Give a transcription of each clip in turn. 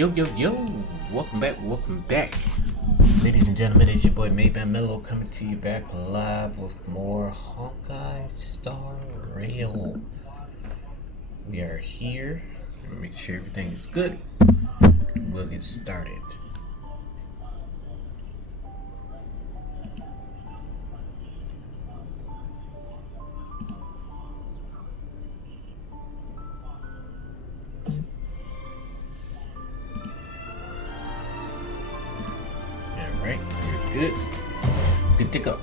Yo, welcome back. Ladies and gentlemen, it's your boy MadeMenMelo coming to you back live with more Honkai Star Rail. We are here. Make sure everything is good. We'll get started. Alright, we're good. Good to go.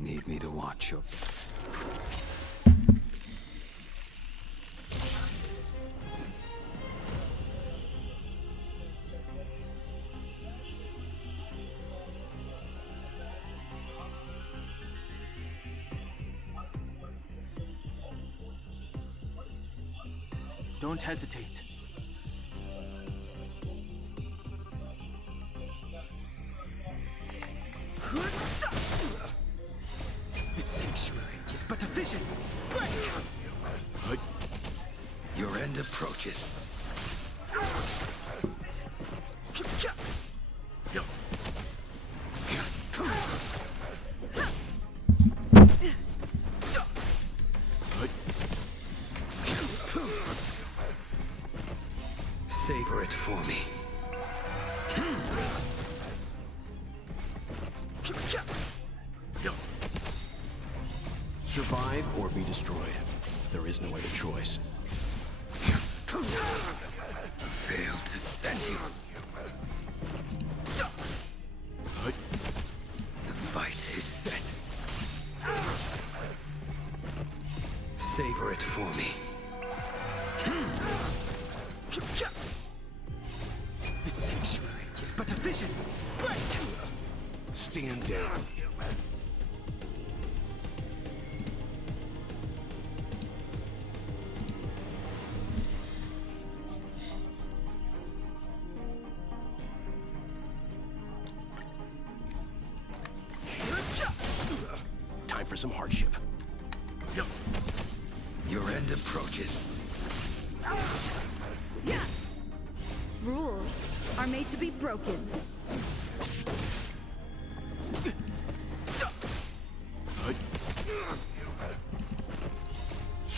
Need me to watch you. Don't hesitate. The sanctuary is but a vision. Break! Your end approaches. Savor it for me. Survive or be destroyed. There is no other choice. Failed to send you. The fight is set. Savor it for me. The sanctuary is but a vision. Break! Stand down. Time for some hardship. Your end approaches. Rules are made to be broken.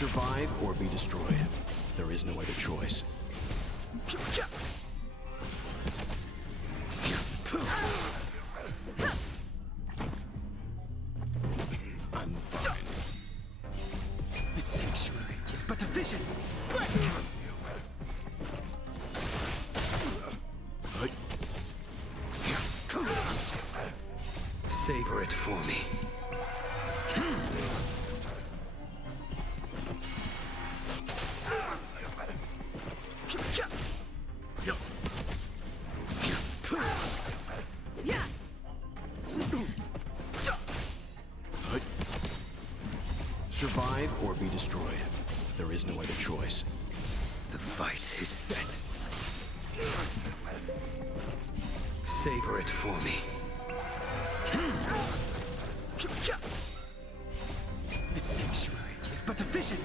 Survive or be destroyed. There is no other choice. I'm fine. The sanctuary is but a vision. Savor it for me. Survive or be destroyed. There is no other choice. The fight is set. Savor it for me. The sanctuary is but a vision.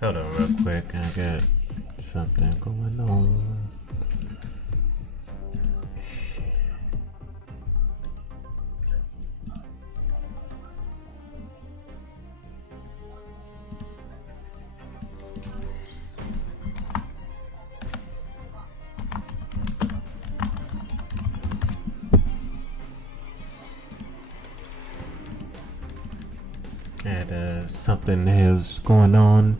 Hold on real quick, I got something going on. And something is going on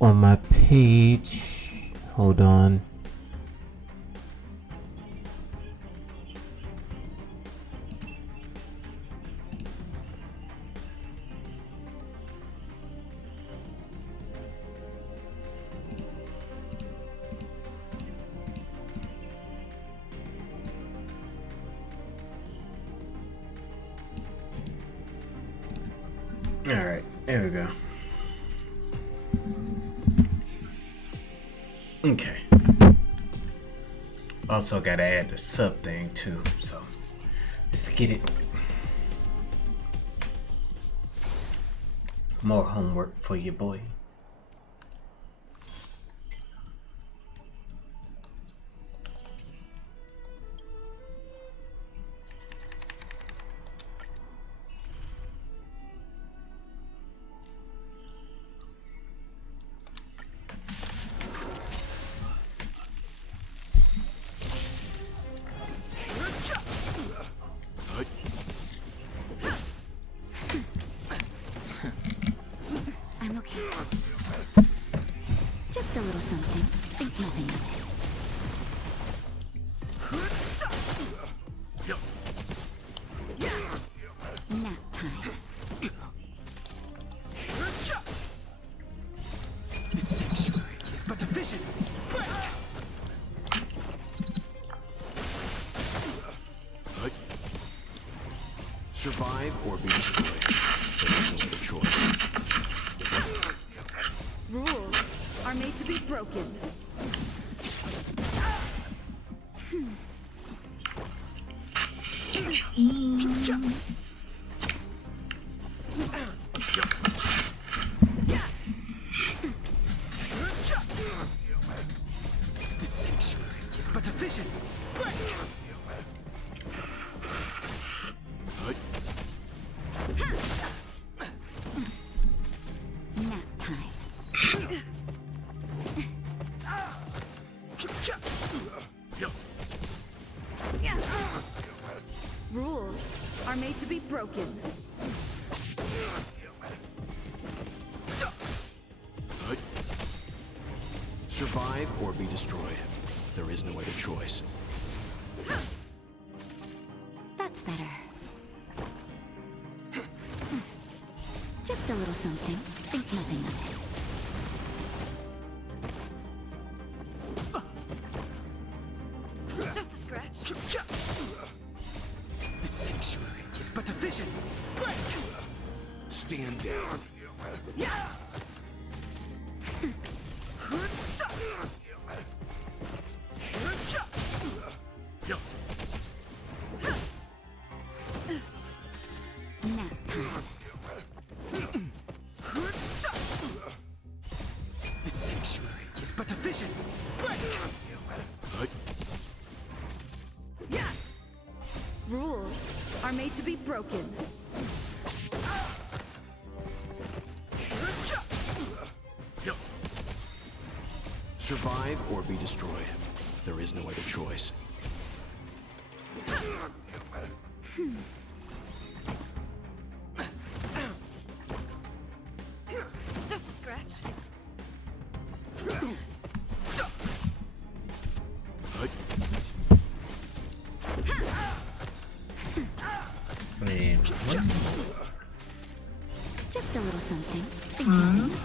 my page. Hold on. All right, there we go. Okay. Also gotta add the sub thing too, so let's get it. More homework for you, boy. I'm okay. Just a little something. Think nothing of it. Nap time. The sanctuary is but a vision. Survive or be destroyed. There is no other choice. Rules are made to be broken. The sanctuary is but a vision. Nap time. Rules are made to be broken. Survive or be destroyed. There is no other choice. That's better. Just a little something. Think nothing of it. Just a scratch. The sanctuary is but a vision. Break! Stand down. Yeah! Nap time. The sanctuary is but a vision. Break! Yeah! Rules are made to be broken. Survive or be destroyed. There is no other choice. Just a scratch. Man, what? Just a little something. Think nothing of it.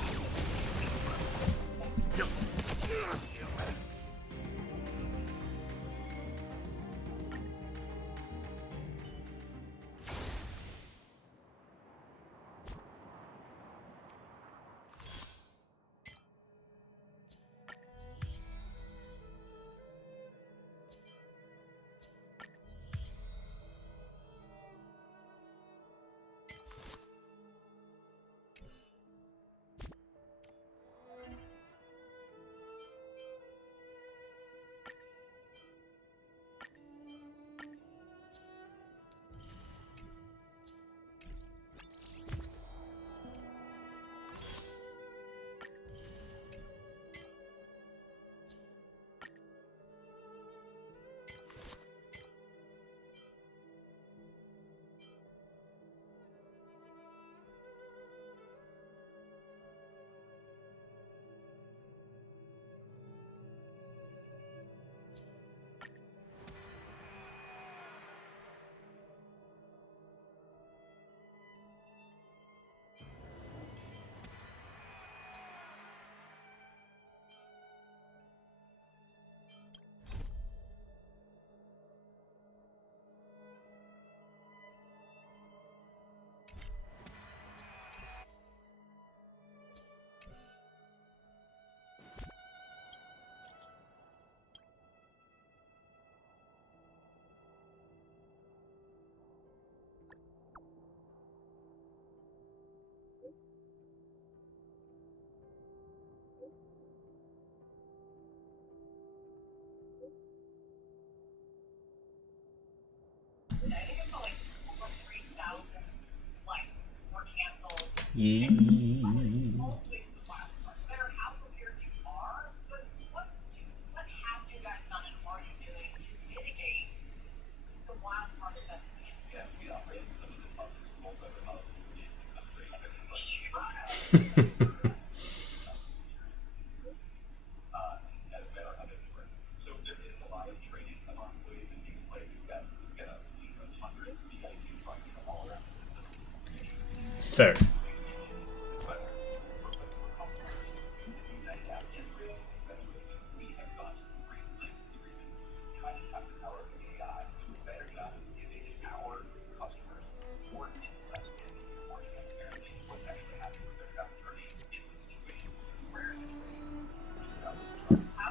Yeah. Sir.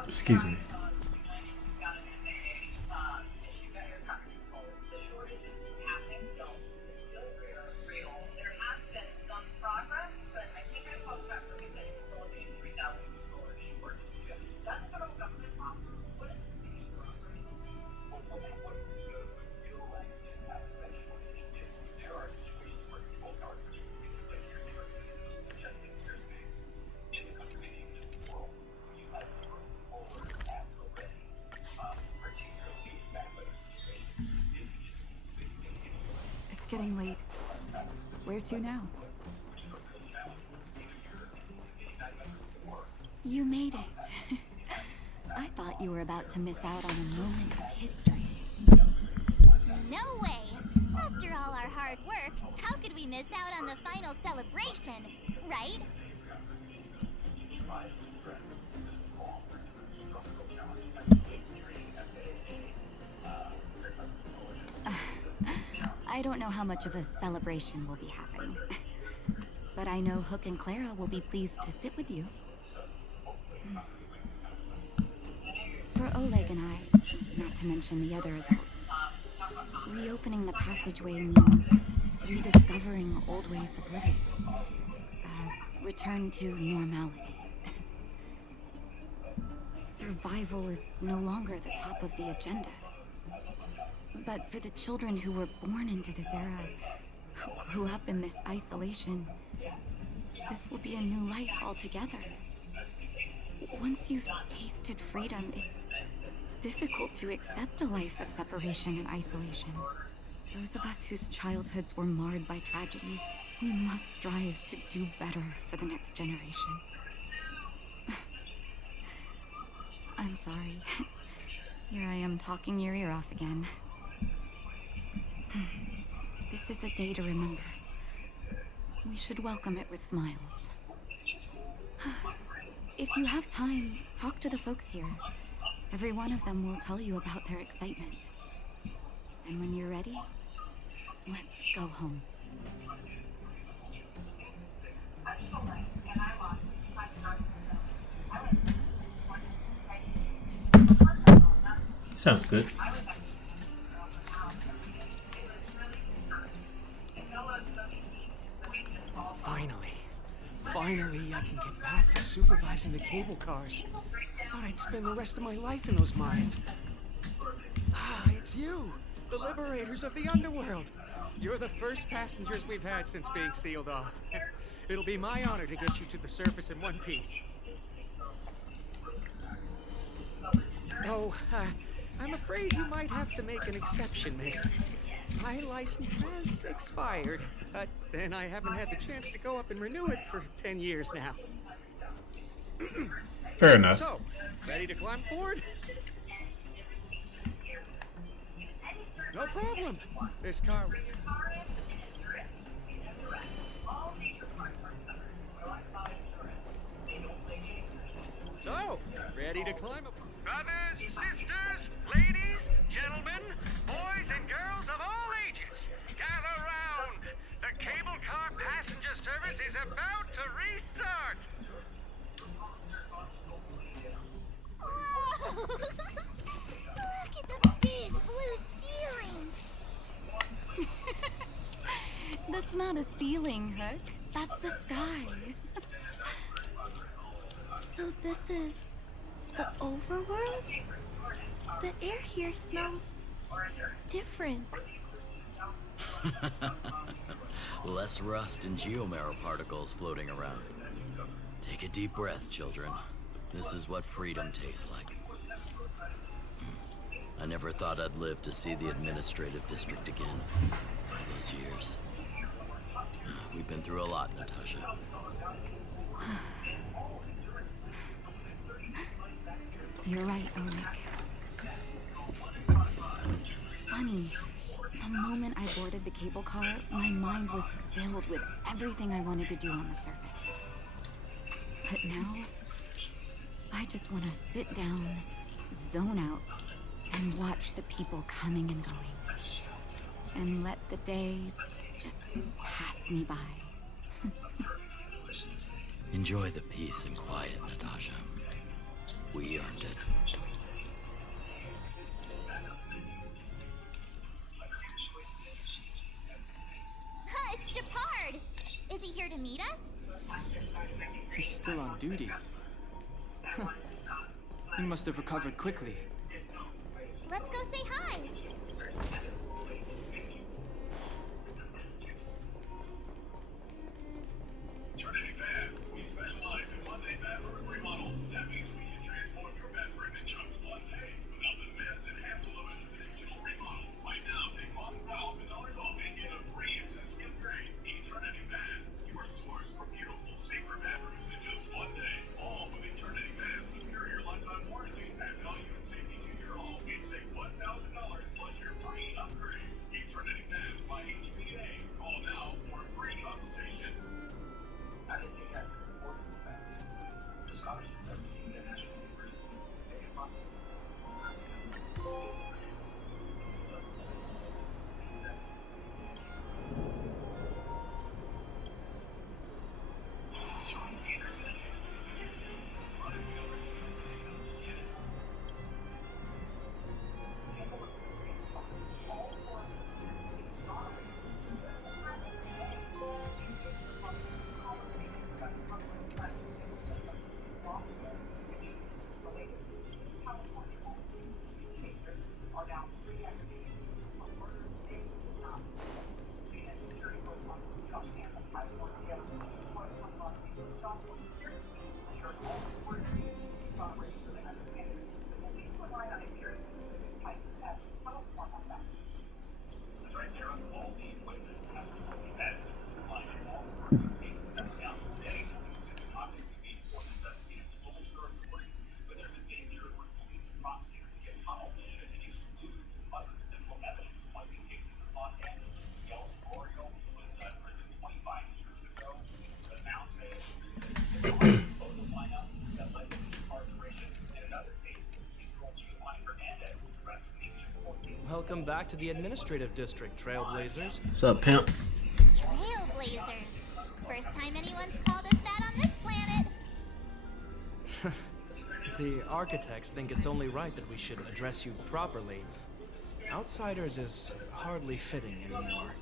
Excuse me. It's getting late. Where to now? You made it. I thought you were about to miss out on a moment of history. No way! After all our hard work, how could we miss out on the final celebration, right? I don't know how much of a celebration we'll be having. But I know Hook and Clara will be pleased to sit with you. For Oleg and I, not to mention the other adults, reopening the passageway means rediscovering old ways of living. Return to normality. Survival is no longer the top of the agenda. But for the children who were born into this era, who grew up in this isolation, this will be a new life altogether. Once you've tasted freedom, it's difficult to accept a life of separation and isolation. Those of us whose childhoods were marred by tragedy, we must strive to do better for the next generation. I'm sorry. Here I am talking your ear off again. This is a day to remember. We should welcome it with smiles. If you have time, talk to the folks here. Every one of them will tell you about their excitement. And when you're ready, let's go home. Sounds good. Finally, I can get back to supervising the cable cars. I thought I'd spend the rest of my life in those mines. Ah, it's you, the liberators of the underworld. You're the first passengers we've had since being sealed off. It'll be my honor to get you to the surface in one piece. Oh, I'm afraid you might have to make an exception, miss. My license has expired, but then I haven't had the chance to go up and renew it for 10 years now. Fair enough. So, ready to climb board? No problem. This car... So, ready to climb up? Brothers, sisters, ladies, gentlemen, boys and girls of all ages, gather round. The cable car passenger service is about to restart. Whoa! Look at the big blue ceiling! That's not a ceiling, Hook. That's the sky. So this is the overworld? The air here smells different. Less rust and geomarrow particles floating around. Take a deep breath, children. This is what freedom tastes like. I never thought I'd live to see the administrative district again. All those years. We've been through a lot, Natasha. You're right, Oleg. Funny. The moment I boarded the cable car, my mind was filled with everything I wanted to do on the surface. But now, I just want to sit down, zone out, and watch the people coming and going. And let the day just pass me by. Enjoy the peace and quiet, Natasha. We earned it. It's Japard! Is he here to meet us? He's still on duty. He must have recovered quickly. Let's go say hi! Trinity Van. We specialize in one-day bathroom remodels. That means we can transform your bathroom in just one day without the mess and hassle of a traditional remodel. Right now, take $1,000 off and get a free accessory upgrade. Eternity Van, your source for beautiful, safer bathrooms in just one day. All with Eternity back to the administrative district, Trailblazers. What's up, pimp? Trailblazers. First time anyone's called us that on this planet. The architects think it's only right that we should address you properly. Outsiders is hardly fitting anymore.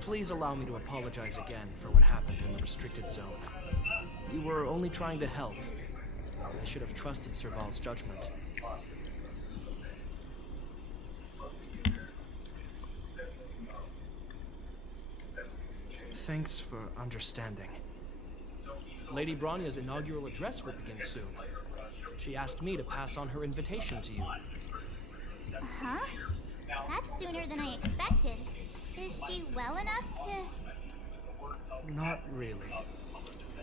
Please allow me to apologize again for what happened in the restricted zone. We were only trying to help. I should have trusted Serval's judgment. Thanks for understanding. Lady Bronya's inaugural address will begin soon. She asked me to pass on her invitation to you. Huh? That's sooner than I expected. Is she well enough to... Not really.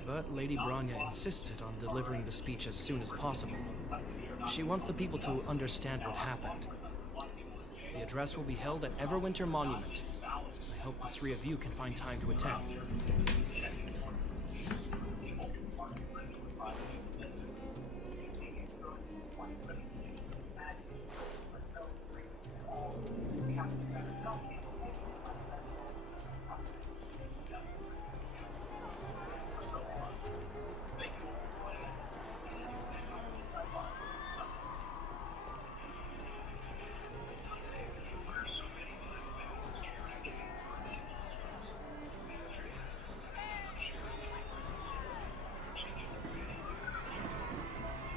But Lady Bronya insisted on delivering the speech as soon as possible. She wants the people to understand what happened. The address will be held at Everwinter Monument. I hope the three of you can find time to attend.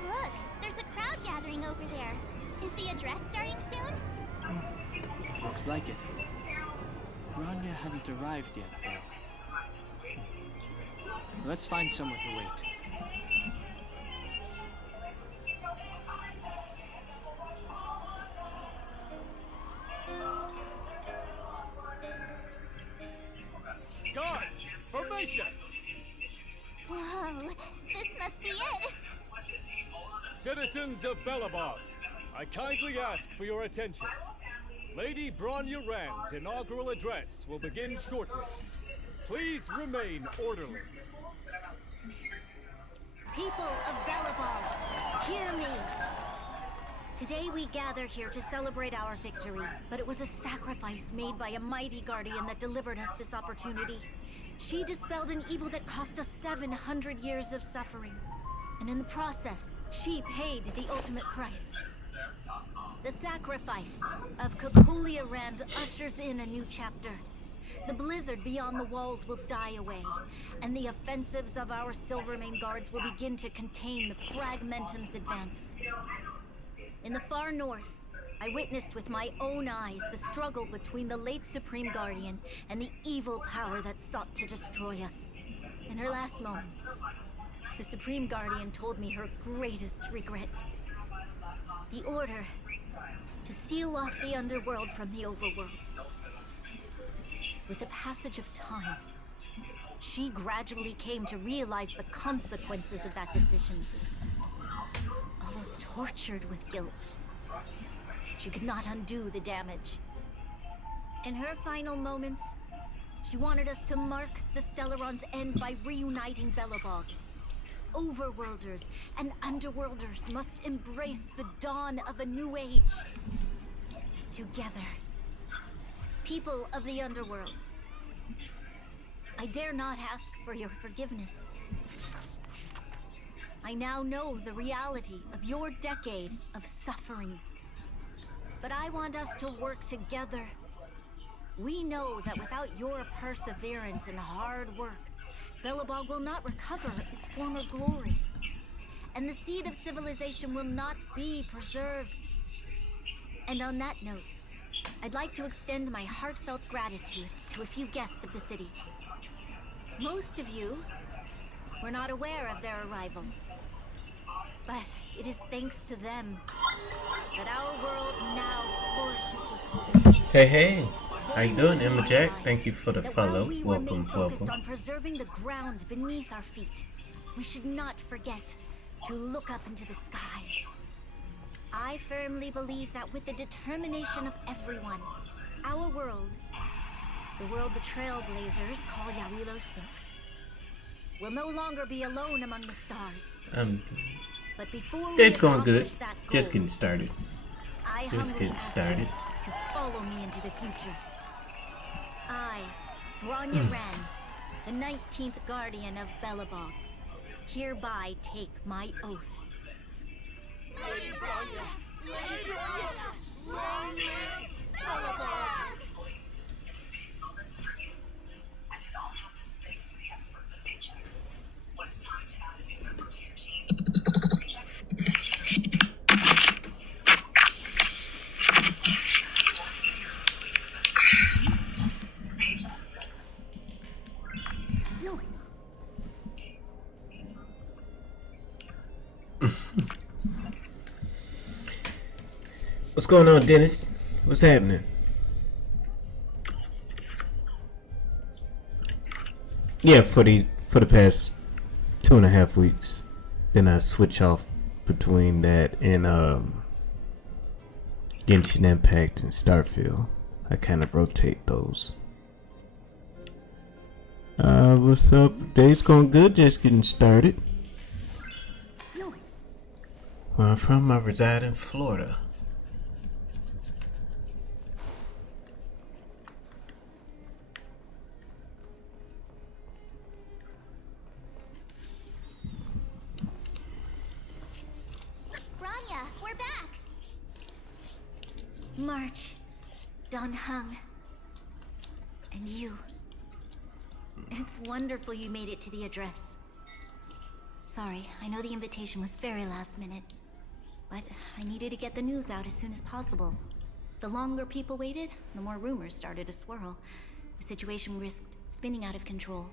Look, there's a crowd gathering over there. Is the address starting soon? Looks like it. Bronya hasn't arrived yet, though. Let's find somewhere to wait. Guards, formation! Whoa, this must be it. Citizens of Belobog, I kindly ask for your attention. Lady Bronya Rand's inaugural address will begin shortly. Please remain orderly. People of Belobog, hear me. Today we gather here to celebrate our victory, but it was a sacrifice made by a mighty guardian that delivered us this opportunity. She dispelled an evil that cost us 700 years of suffering. And in the process, she paid the ultimate price. The sacrifice of Cocolia Rand ushers in a new chapter. The blizzard beyond the walls will die away, and the offensives of our Silvermane guards will begin to contain the Fragmentum's advance. In the far north, I witnessed with my own eyes the struggle between the late Supreme Guardian and the evil power that sought to destroy us. In her last moments, the Supreme Guardian told me her greatest regret. The order to seal off the underworld from the overworld. With the passage of time, she gradually came to realize the consequences of that decision. Although tortured with guilt, she could not undo the damage. In her final moments, she wanted us to mark the Stellaron's end by reuniting Belobog. Overworlders and underworlders must embrace the dawn of a new age. Together. People of the underworld, I dare not ask for your forgiveness. I now know the reality of your decade of suffering. But I want us to work together. We know that without your perseverance and hard work, Belobog will not recover its former glory. And the seed of civilization will not be preserved. And on that note, I'd like to extend my heartfelt gratitude to a few guests of the city. Most of you were not aware of their arrival. But it is thanks to them that our world now flourishes. Hey, how you doing, Emma Jack? Thank you for the follow. Welcome. On preserving the ground beneath our feet, we should not forget to look up into the sky. I firmly believe that with the determination of everyone, our world, the world the Trailblazers call Yarilo 6, will no longer be alone among the stars. But before it's going good. that goal, Just getting started. I Just getting started. to follow me into the future. I, Bronya Ren, the 19th Guardian of Belobog, hereby take my oath. Lady Bronya! Lady Bronya! Long live Belobog! And it all happens thanks to the experts at Paychecks. When it's time to add a new member to your team, Paychecks. Paychecks does What's going on, Dennis? What's happening? Yeah, for the past 2.5 weeks. Then I switch off between that and Genshin Impact and Starfield. I kind of rotate those. What's up? Day's going good, just getting started. Where I'm from, I reside in Florida. Bronya, we're back! March, Don Hung, and you. It's wonderful you made it to the address. Sorry, I know the invitation was very last minute, but I needed to get the news out as soon as possible. The longer people waited, the more rumors started to swirl. The situation risked spinning out of control.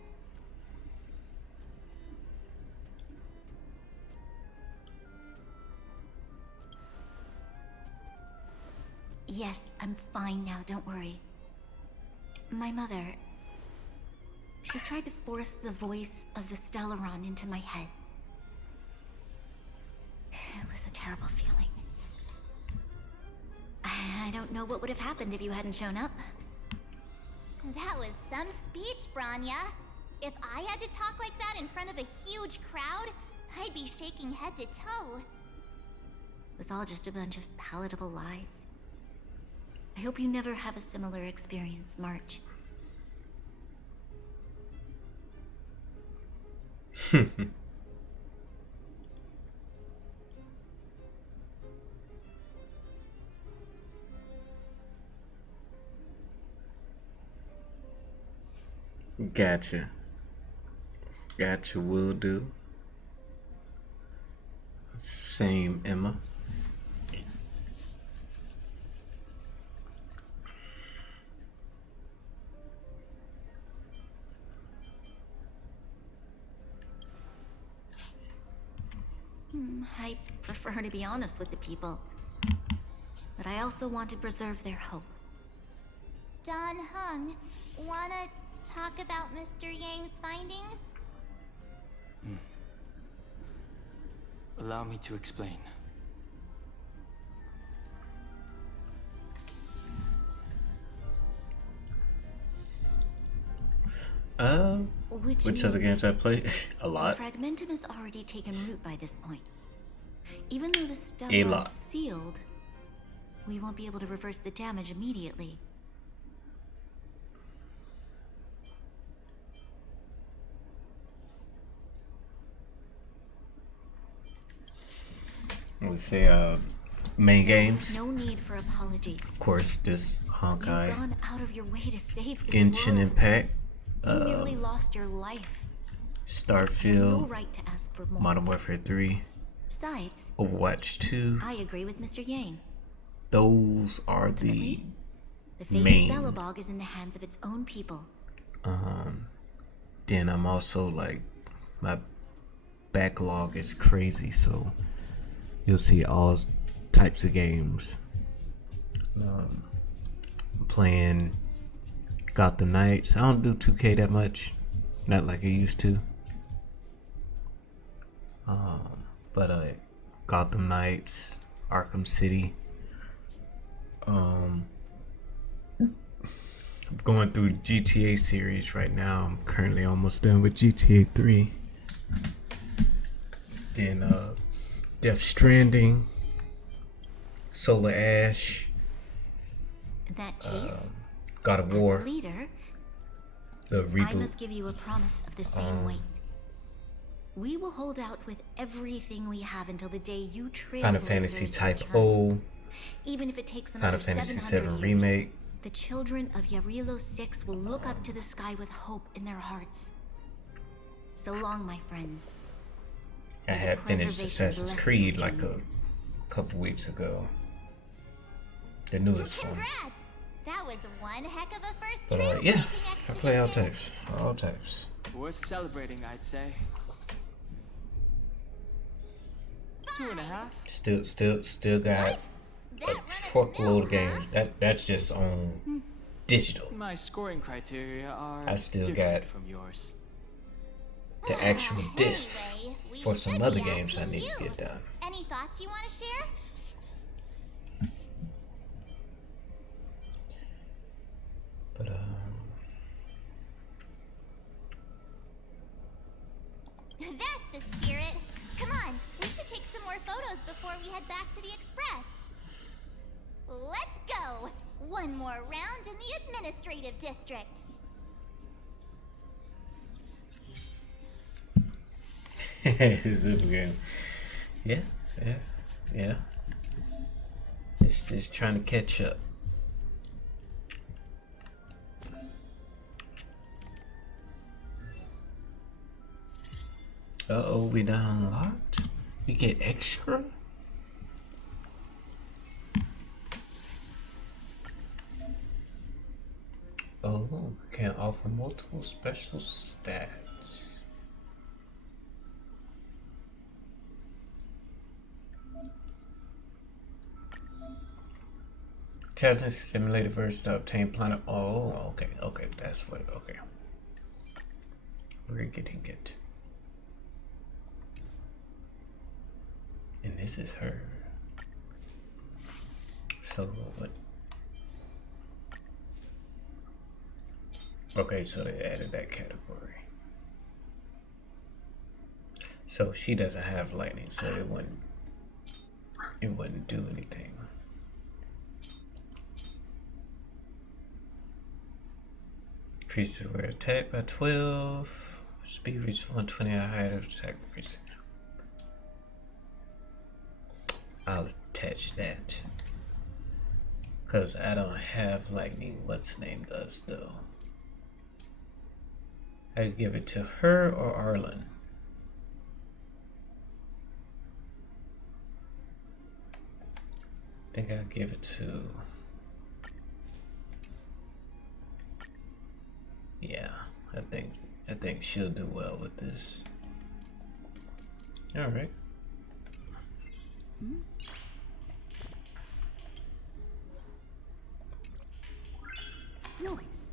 Yes, I'm fine now, don't worry. My mother... she tried to force the voice of the Stellaron into my head. It was a terrible feeling. I don't know what would have happened if you hadn't shown up. That was some speech, Bronya. If I had to talk like that in front of a huge crowd, I'd be shaking head to toe. It was all just a bunch of palatable lies. I hope you never have a similar experience, March. Gotcha. Gotcha, will do. Same, Emma. I prefer to be honest with the people. But I also want to preserve their hope. Don Hung, wanna talk about Mr. Yang's findings? Allow me to explain. Which other games I played? A lot. Fragmentum has already taken root by this point. Even though the A Stella lot. is sealed, we won't be able to reverse the damage immediately. Let's say main games. No need for apologies. Of course, this You've Honkai, gone out of your way to save this Genshin world. Impact, You nearly lost your life. You have no Starfield, right to ask for more. Modern Warfare 3, Besides, Overwatch 2. I agree with Mr. Yang. Those are the Ultimately, the fate main. of Belobog is in the hands of its own people. Then I'm also like, my backlog is crazy, so you'll see all types of games. I'm playing Gotham Knights. I don't do 2K that much, not like I used to. But Gotham Knights, Arkham City. I'm going through the GTA series right now. I'm currently almost done with GTA 3. Then Death Stranding, Solar Ash, In that case, God of War, leader, the I reboot. must give you a promise of the same weight. We will hold out with everything we have until the day you Final Fantasy Type O, even if it takes another Final Fantasy 700 VII years. Remake. The children of Yarilo 6 will look up to the sky with hope in their hearts. So long, my friends. I had finished Assassin's Creed like a couple weeks ago. The newest one. Congrats! That was one heck of a first But trailblazing yeah, I play all expedition. types. All types. Worth celebrating, I'd say. 2.5. Still got a truckload of games. That's just on digital. My scoring criteria are I still different got from yours. the actual discs Anyway, we for some should other be games I asking need to you. get done. Any thoughts you want to share? But That's the spirit. Come on, we should take some more photos before we head back to the Express. Let's go. One more round in the administrative district. Super game. Yeah. It's just trying to catch up. Uh-oh, we done unlocked? We get extra? Oh, can offer multiple special stats. Talented simulated versus to obtain planet. Oh, okay, that's what. Okay, we're getting it. And this is her. So what? Okay, so they added that category. So she doesn't have lightning, so it wouldn't do anything. Increases where attack by 12. Speed reaches 120 or higher of attack increase. I'll attach that. Cause I don't have lightning. What's name does though. I could give it to her or Arlen. I think I'll give it to. Yeah, I think she'll do well with this. All right. Noise.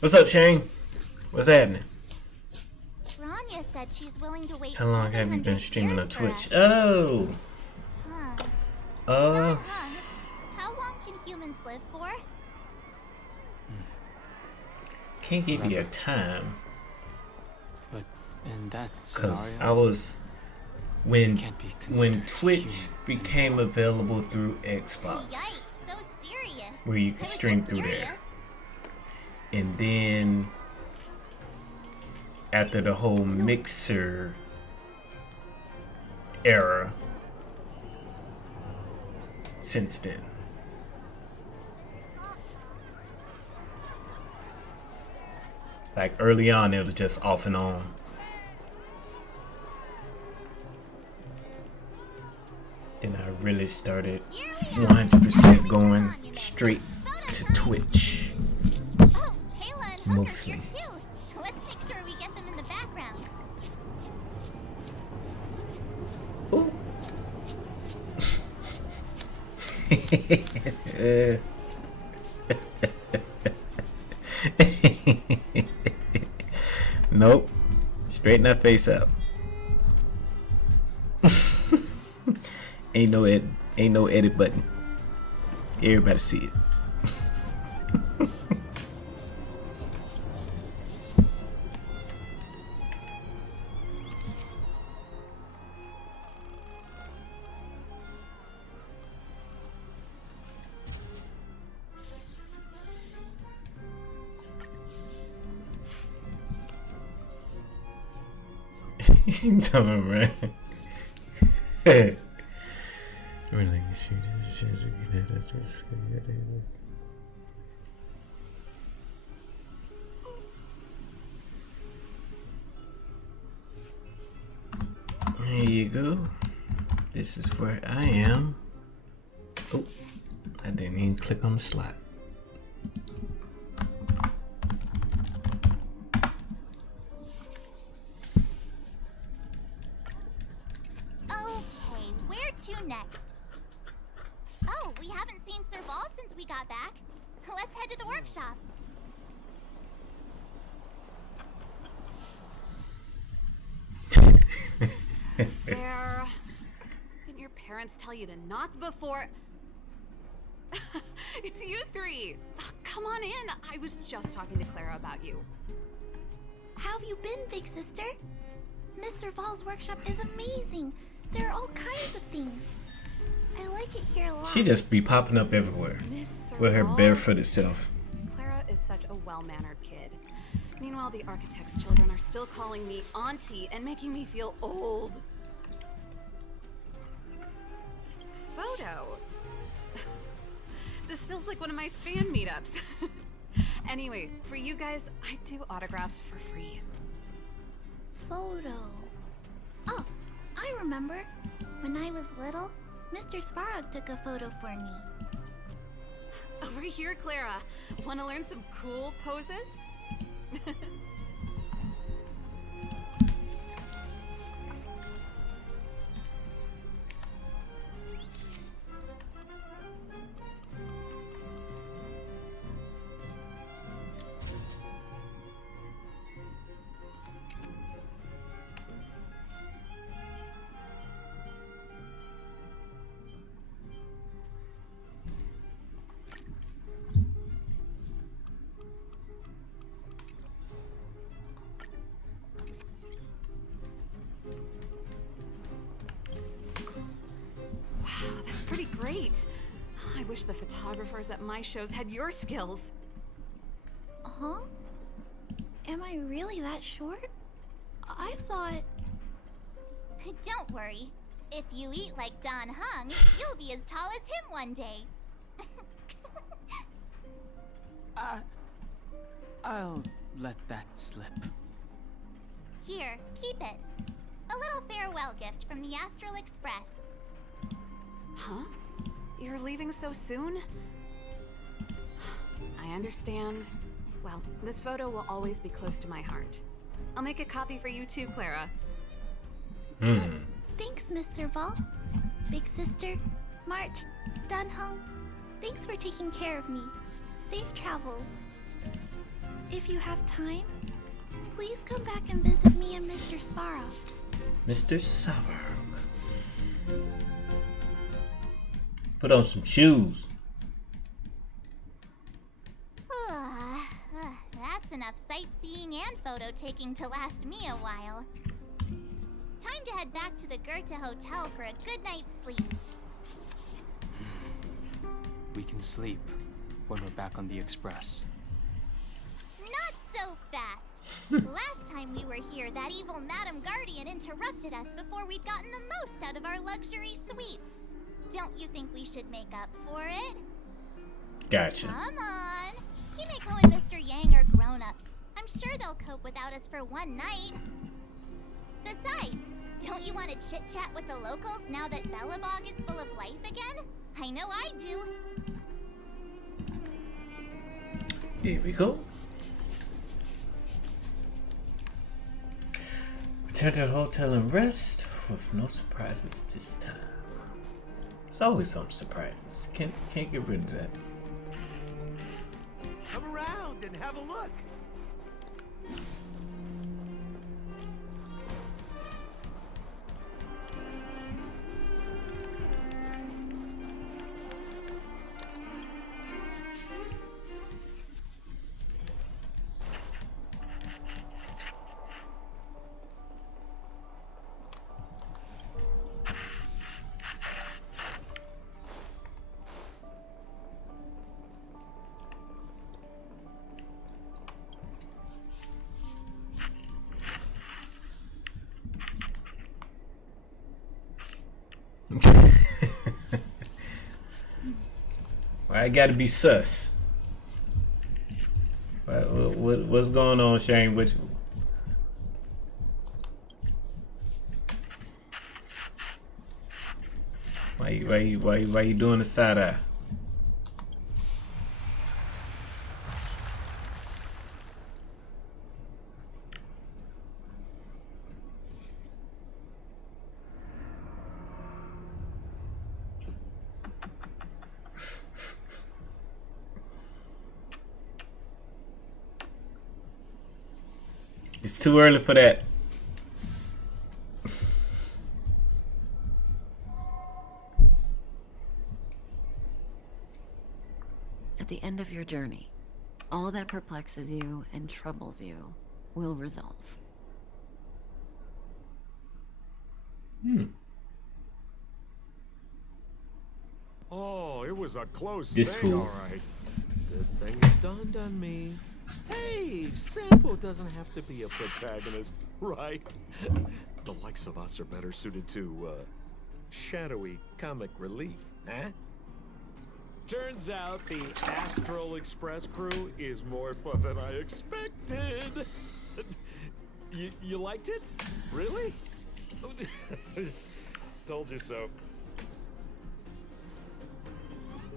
What's up, Shane? What's happening? Rania said she's willing to wait. How long have you been 700 streaming years on for Twitch? us. Oh. Huh. How long can humans live for? Can't give you a time. But in that Cause scenario, I was when can't be when considered Twitch human became available through Xbox, Yikes, so serious. where you I could was stream just through curious. there, and then after the whole Mixer era, since then. Like early on, it was just off and on. Then I really started 100% going straight to Twitch. Oh, Kayla and Hooker's Mostly. here too. Let's make sure we get them in the background. Nope. Straighten that face up. Ain't no edit button. Everybody see it. Tell me, right? There you go. This is where I am. Oh, I didn't even click on the slot. Okay, where to next? Oh, we haven't seen Serval since we got back. Let's head to the workshop. There. Didn't your parents tell you to knock before? It's you three. Come on in. I was just talking to Clara about you. How have you been, big sister? Mr. Val's workshop is amazing. There are all kinds of things. I like it here a lot. She just be popping up everywhere with her barefooted self. Clara is such a well-mannered kid. Meanwhile, the architect's children are still calling me auntie and making me feel old. Photo. This feels like one of my fan meetups. Anyway, for you guys, I do autographs for free. Photo. Oh, I remember. When I was little, Mr. Svarog took a photo for me. Over here, Clara. Want to learn some cool poses? Pretty great. I wish the photographers at my shows had your skills. Huh? Am I really that short? I thought... Don't worry. If you eat like Don Hung, you'll be as tall as him one day. I'll let that slip. Here, keep it. A little farewell gift from the Astral Express. Huh? You're leaving so soon? I understand. Well, this photo will always be close to my heart. I'll make a copy for you too, Clara. Thanks, Mr. Val. Big sister, March, Danhung, thanks for taking care of me. Safe travels. If you have time, please come back and visit me and Mr. Svarog. Mr. Svarog. Put on some shoes. That's enough sightseeing and photo taking to last me a while. Time to head back to the Goethe Hotel for a good night's sleep. We can sleep when we're back on the Express. Not so fast. Last time we were here, that evil Madam Guardian interrupted us before we'd gotten the most out of our luxury suites. Don't you think we should make up for it? Gotcha. Come on. Himeko and Mr. Yang are grown-ups. I'm sure they'll cope without us for one night. Besides, don't you want to chit-chat with the locals now that Belobog is full of life again? I know I do. Here we go. Return to the hotel and rest with no surprises this time. It's always some surprises. Can't get rid of that. Come around and have a look. Why I gotta be sus? What's going on, Shane? Why you doing the side eye? It's too early for that. At the end of your journey, all that perplexes you and troubles you will resolve. Oh, it was a close This thing, fool. all right. Good thing it dawned on me. Hey, Sampo doesn't have to be a protagonist, right? The likes of us are better suited to, shadowy comic relief, huh? Turns out the Astral Express crew is more fun than I expected. You liked it? Really? Told you so.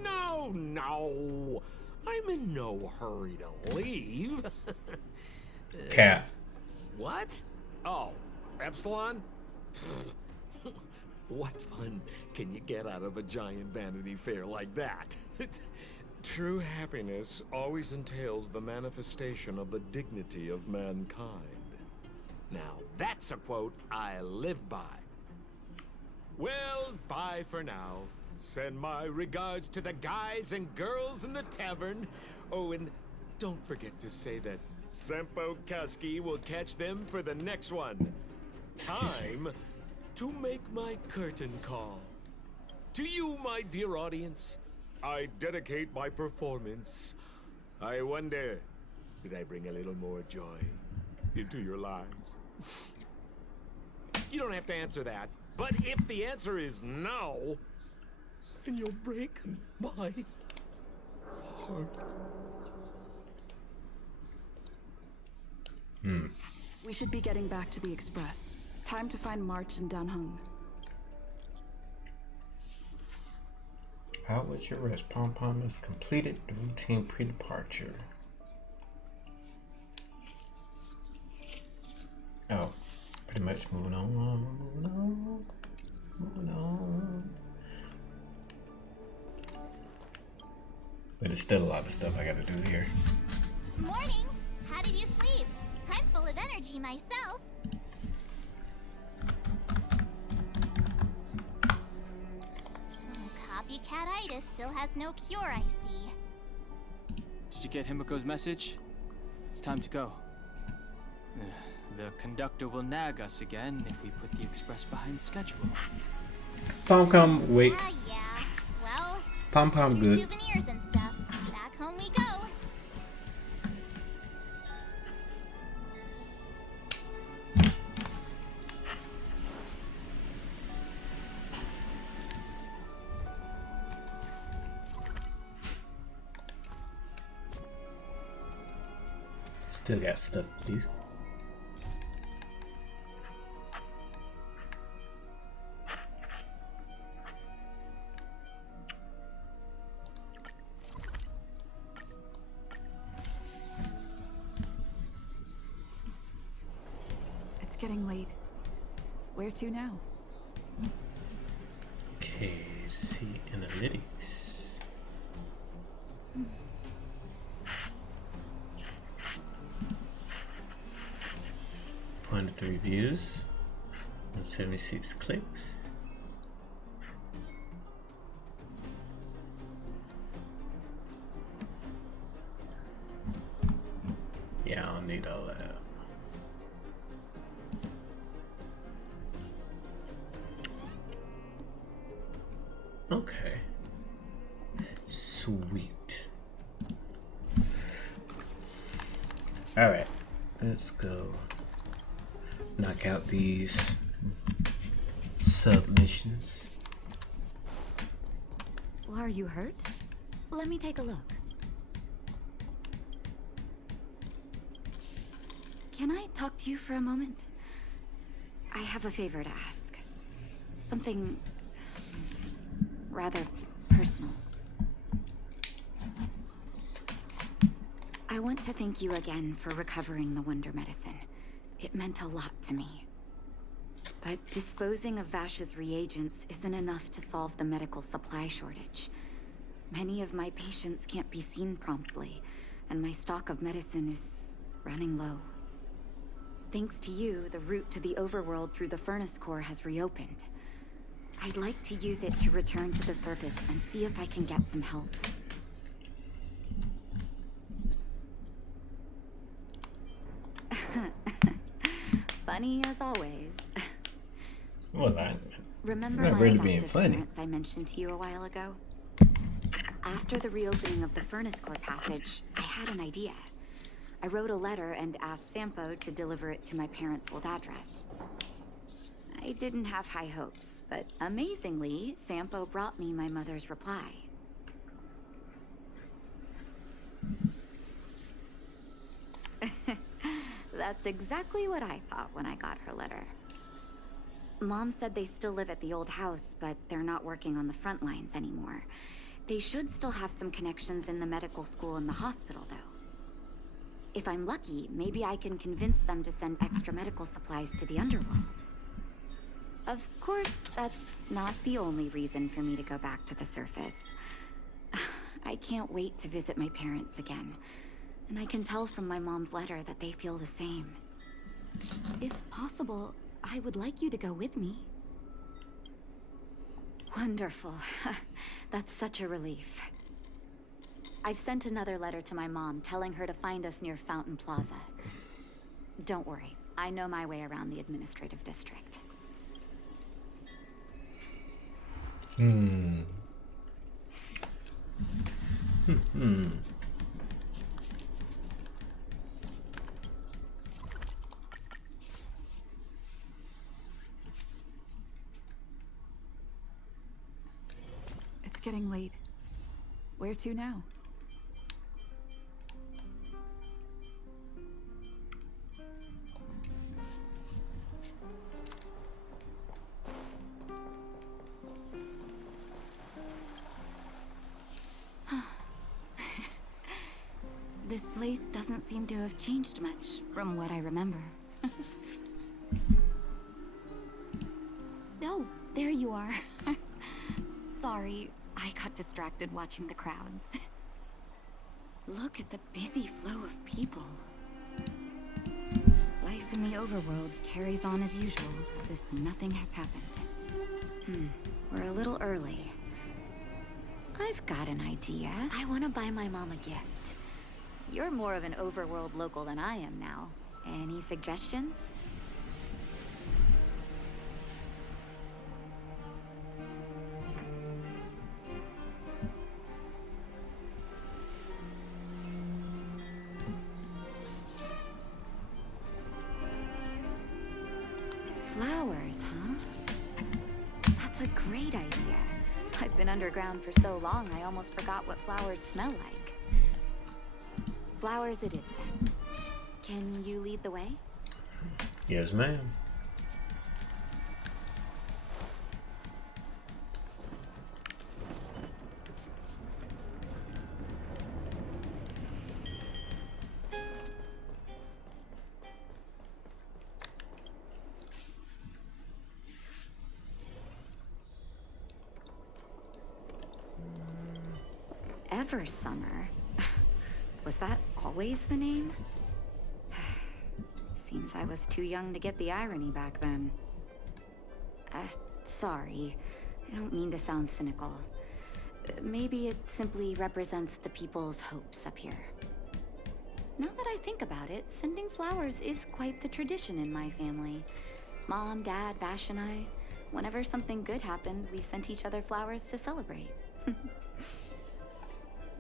No. I'm in no hurry to leave. Cat. What? Oh, Epsilon? What fun can you get out of a giant Vanity Fair like that? True happiness always entails the manifestation of the dignity of mankind. Now, that's a quote I live by. Well, bye for now. Send my regards to the guys and girls in the tavern. Oh, and don't forget to say that Sempo Kuski will catch them for the next one. Time to make my curtain call. To you, my dear audience, I dedicate my performance. I wonder, did I bring a little more joy into your lives? You don't have to answer that, but if the answer is no, then you'll break my heart. We should be getting back to the Express. Time to find March and Danhung. How was your rest? Pom Pom has completed the routine pre-departure. Oh, pretty much moving on. But there's still a lot of stuff I gotta do here. Morning! How did you sleep? I'm full of energy myself. Copycatitis still has no cure, I see. Did you get Himiko's message? It's time to go. The conductor will nag us again if we put the express behind schedule. Pom Pom, wait. Yeah. Well, Pom Pom, good. souvenirs and stuff. Back home we go. Still got stuff to do. It's getting late. Where to now? Okay, let's see. quality analytics. .3 views and 76 clicks. Yeah, I don't need all that. Okay. Sweet. Alright, let's go knock out these submissions. Well, are you hurt? Let me take a look. Can I talk to you for a moment? I have a favor to ask. Something rather personal. I want to thank you again for recovering the Wonder Medicine. It meant a lot to me. But disposing of Vash's reagents isn't enough to solve the medical supply shortage. Many of my patients can't be seen promptly, and my stock of medicine is running low. Thanks to you, the route to the overworld through the furnace core has reopened. I'd like to use it to return to the surface and see if I can get some help. Funny as always. Well, Remember not my really adoptive being funny. parents I mentioned to you a while ago? After the reopening of the furnace core passage, I had an idea. I wrote a letter and asked Sampo to deliver it to my parents' old address. I didn't have high hopes, but amazingly, Sampo brought me my mother's reply. That's exactly what I thought when I got her letter. Mom said they still live at the old house, but they're not working on the front lines anymore. They should still have some connections in the medical school and the hospital, though. If I'm lucky, maybe I can convince them to send extra medical supplies to the underworld. Of course, that's not the only reason for me to go back to the surface. I can't wait to visit my parents again, and I can tell from my mom's letter that they feel the same. If possible, I would like you to go with me. Wonderful. That's such a relief. I've sent another letter to my mom telling her to find us near Fountain Plaza. Don't worry, I know my way around the administrative district. It's getting late. Where to now? This place doesn't seem to have changed much from what I remember. Oh, there you are. Sorry, I got distracted watching the crowds. Look at the busy flow of people. Life in the overworld carries on as usual, as if nothing has happened. We're a little early. I've got an idea. I want to buy my mom a gift. You're more of an overworld local than I am now. Any suggestions? Flowers, huh? That's a great idea. I've been underground for so long, I almost forgot what flowers smell like. Flowers it is, then. Can you lead the way? Yes, ma'am. First summer. Was that always the name? Seems I was too young to get the irony back then. Sorry. I don't mean to sound cynical. Maybe it simply represents the people's hopes up here. Now that I think about it, sending flowers is quite the tradition in my family. Mom, Dad, Vash, and I, whenever something good happened, we sent each other flowers to celebrate.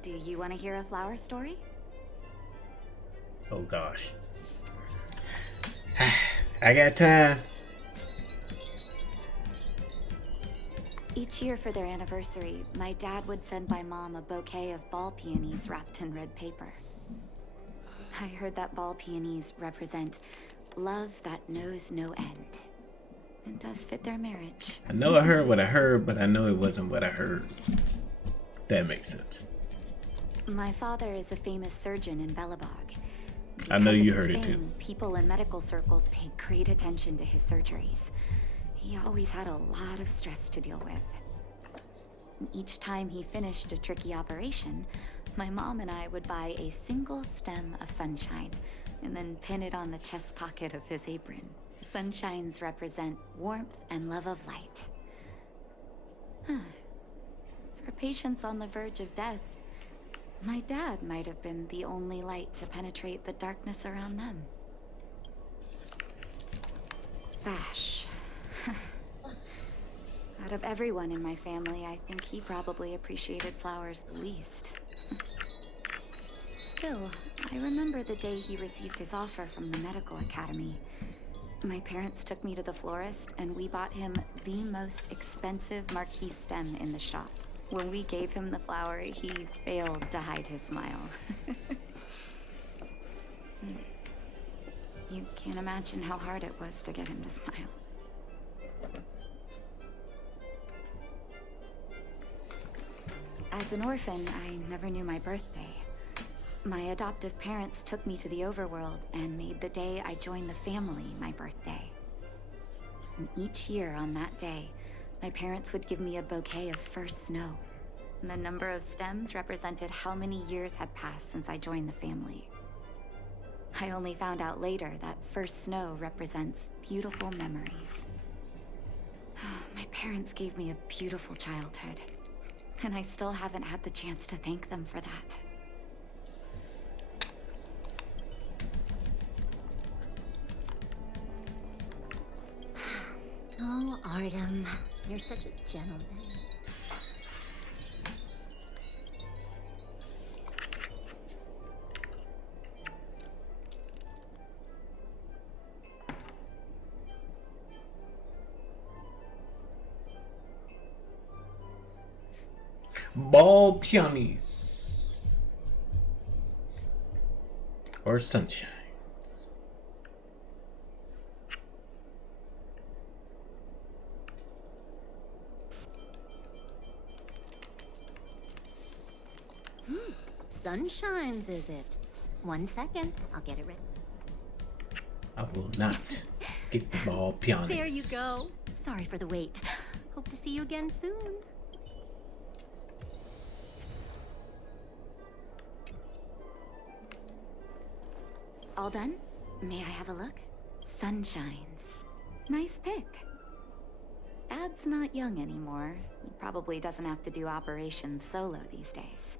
Do you want to hear a flower story? Oh gosh. I got time. Each year for their anniversary, my dad would send my mom a bouquet of ball peonies wrapped in red paper. I heard that ball peonies represent love that knows no end. It does fit their marriage. I know I heard what I heard, but I know it wasn't what I heard. That makes sense. My father is a famous surgeon in Belobog. I know Because of you his heard it too. fame, people in medical circles paid great attention to his surgeries. He always had a lot of stress to deal with. And each time he finished a tricky operation, my mom and I would buy a single stem of sunshine and then pin it on the chest pocket of his apron. Sunshines represent warmth and love of light. For patients on the verge of death, my dad might have been the only light to penetrate the darkness around them. Vash. Out of everyone in my family, I think he probably appreciated flowers the least. Still, I remember the day he received his offer from the medical academy. My parents took me to the florist, and we bought him the most expensive marquee stem in the shop. When we gave him the flower, he failed to hide his smile. You can't imagine how hard it was to get him to smile. As an orphan, I never knew my birthday. My adoptive parents took me to the overworld and made the day I joined the family my birthday. And each year on that day, my parents would give me a bouquet of first snow. And the number of stems represented how many years had passed since I joined the family. I only found out later that first snow represents beautiful memories. My parents gave me a beautiful childhood, and I still haven't had the chance to thank them for that. Oh, Artem, you're such a gentleman. Ball peonies. Or sunshine. Sunshines, is it? 1 second, I'll get it ready. I will not get the ball peonies. There you go. Sorry for the wait. Hope to see you again soon. All done? May I have a look? Sunshines. Nice pick. Dad's not young anymore. He probably doesn't have to do operations solo these days.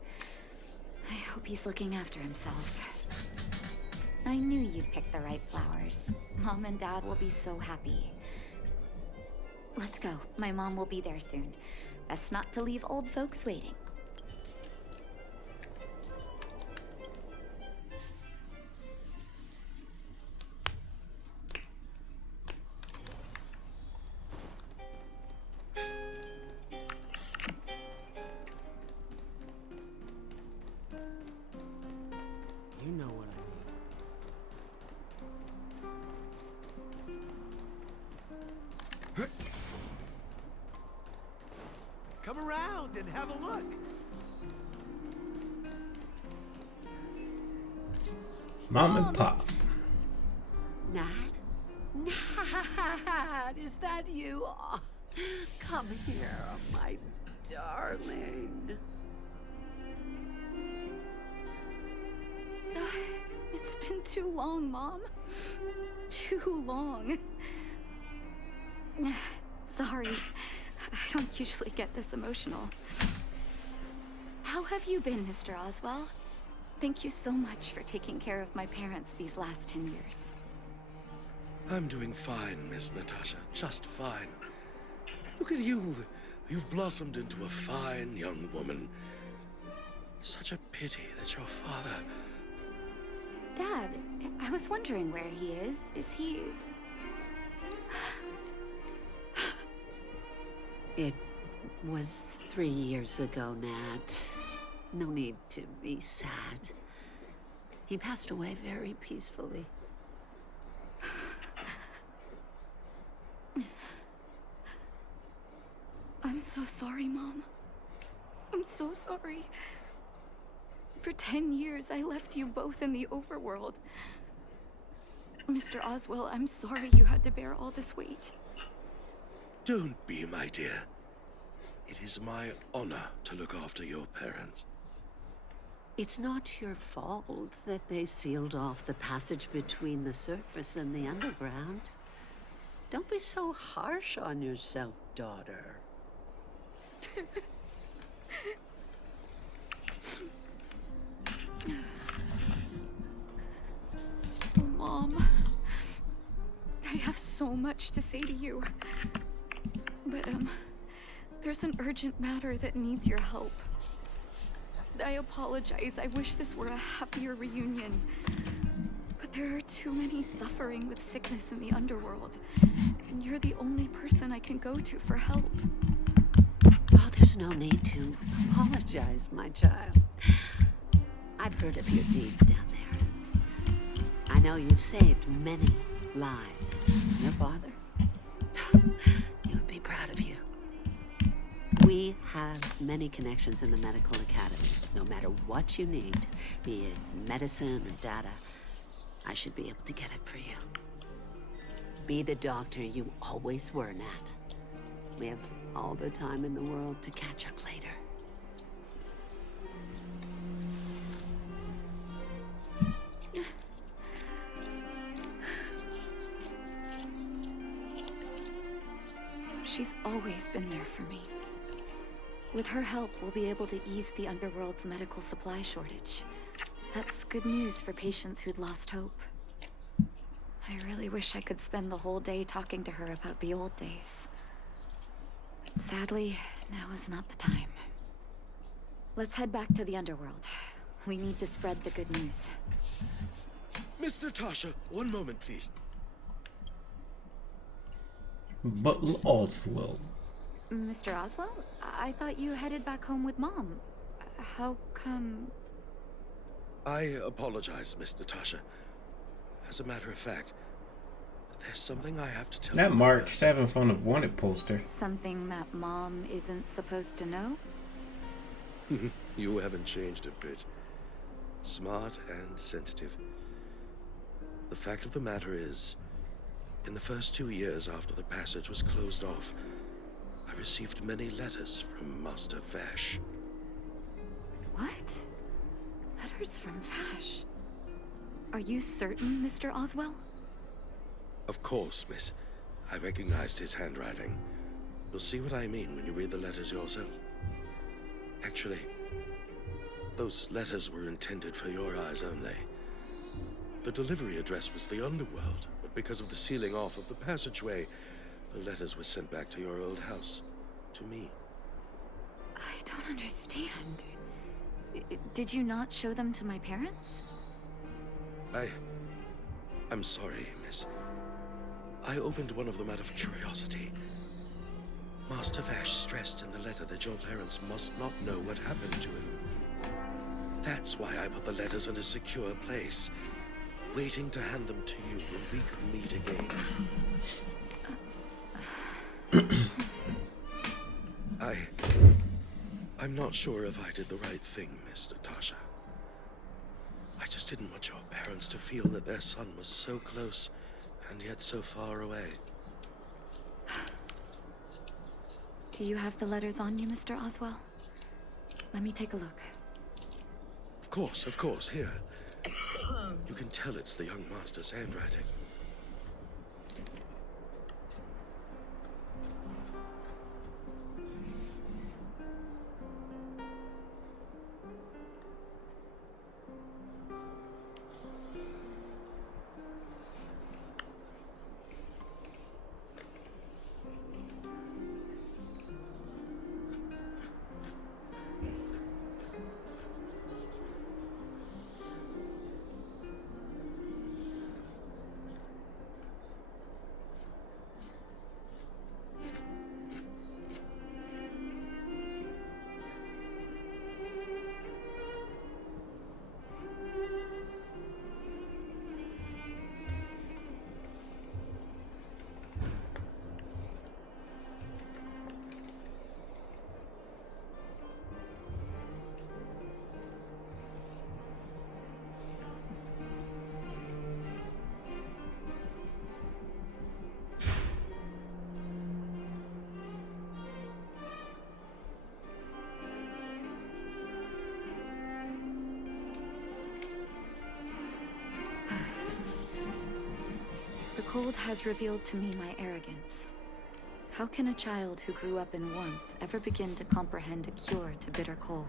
I hope he's looking after himself. I knew you'd pick the right flowers. Mom and Dad will be so happy. Let's go. My mom will be there soon. Best not to leave old folks waiting. You know what I mean. Come around and have a look. Mom and Pop. Nat? Nat, is that you? Oh, come here, my darling. been too long, Mom. Too long. Sorry. I don't usually get this emotional. How have you been, Mr. Oswell? Thank you so much for taking care of my parents these last 10 years. I'm doing fine, Miss Natasha. Just fine. Look at you. You've blossomed into a fine young woman. Such a pity that your father... Dad, I was wondering where he is. Is he... It was 3 years ago, Nat. No need to be sad. He passed away very peacefully. I'm so sorry, Mom. I'm so sorry. For 10 years, I left you both in the overworld. Mr. Oswell, I'm sorry you had to bear all this weight. Don't be, my dear. It is my honor to look after your parents. It's not your fault that they sealed off the passage between the surface and the underground. Don't be so harsh on yourself, daughter. Oh, Mom. I have so much to say to you. But, there's an urgent matter that needs your help. I apologize. I wish this were a happier reunion. But there are too many suffering with sickness in the underworld. And you're the only person I can go to for help. Oh, there's no need to apologize, my child. I've heard of your deeds down there. I know you've saved many lives. Your father? He would be proud of you. We have many connections in the medical academy. No matter what you need, be it medicine or data, I should be able to get it for you. Be the doctor you always were, Nat. We have all the time in the world to catch up later. She's always been there for me. With her help, we'll be able to ease the underworld's medical supply shortage. That's good news for patients who'd lost hope. I really wish I could spend the whole day talking to her about the old days. But sadly, now is not the time. Let's head back to the underworld. We need to spread the good news. Miss Natasha, one moment, please. But Oswell. Mr. Oswell? I thought you headed back home with Mom. How come... I apologize, Miss Natasha. As a matter of fact, there's something I have to tell you. That March 7th on the wanted poster. Something that Mom isn't supposed to know? You haven't changed a bit. Smart and sensitive. The fact of the matter is, in the first 2 years after the passage was closed off, I received many letters from Master Vash. What? Letters from Vash? Are you certain, Mr. Oswell? Of course, miss. I recognized his handwriting. You'll see what I mean when you read the letters yourself. Actually, those letters were intended for your eyes only. The delivery address was the underworld, but because of the sealing off of the passageway, the letters were sent back to your old house, to me. I don't understand. Did you not show them to my parents? I'm sorry, miss. I opened one of them out of curiosity. Master Vash stressed in the letter that your parents must not know what happened to him. That's why I put the letters in a secure place, waiting to hand them to you when we could meet again. I'm not sure if I did the right thing, Miss Natasha. I just didn't want your parents to feel that their son was so close and yet so far away. Do you have the letters on you, Mr. Oswell? Let me take a look. Of course, here. You can tell it's the young master's handwriting. The cold has revealed to me my arrogance. How can a child who grew up in warmth ever begin to comprehend a cure to bitter cold?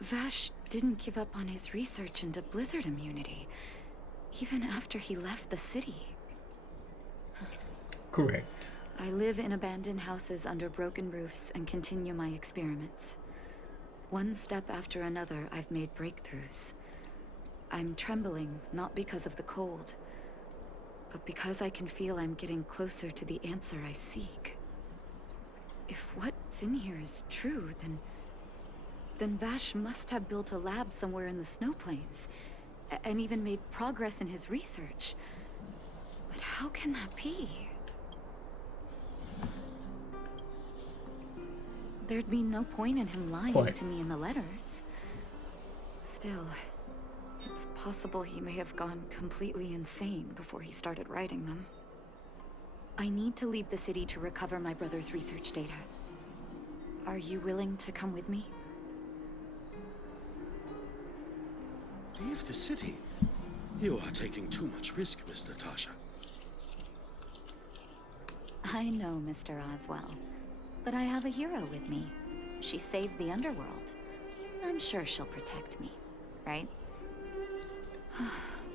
Vash didn't give up on his research into blizzard immunity, even after he left the city. Correct. I live in abandoned houses under broken roofs and continue my experiments. One step after another, I've made breakthroughs. I'm trembling, not because of the cold, but because I can feel I'm getting closer to the answer I seek. If what's in here is true, then Vash must have built a lab somewhere in the snow plains, and even made progress in his research. But how can that be? There'd be no point in him lying to me in the letters. Still, it's possible he may have gone completely insane before he started writing them. I need to leave the city to recover my brother's research data. Are you willing to come with me? Leave the city? You are taking too much risk, Miss Natasha. I know, Mr. Oswell, but I have a hero with me. She saved the underworld. I'm sure she'll protect me, right?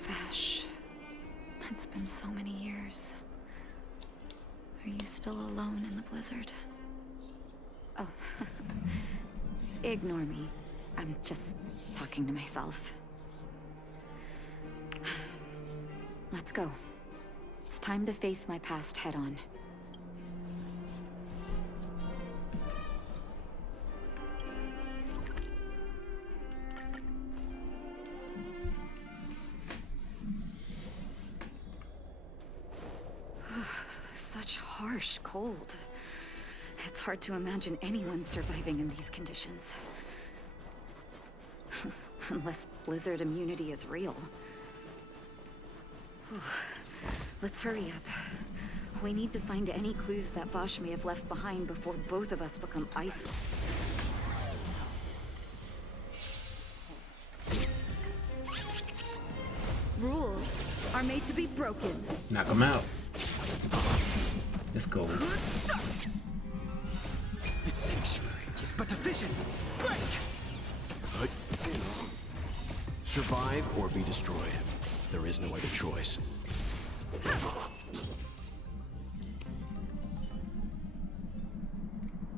Vash, it's been so many years. Are you still alone in the blizzard? Oh, ignore me. I'm just talking to myself. Let's go. It's time to face my past head-on. Such harsh cold. It's hard to imagine anyone surviving in these conditions. Unless blizzard immunity is real. Let's hurry up. We need to find any clues that Vash may have left behind before both of us become ice. Rules are made to be broken. Knock him out. Let's go. The sanctuary is but a vision. Break! Survive or be destroyed. There is no other choice.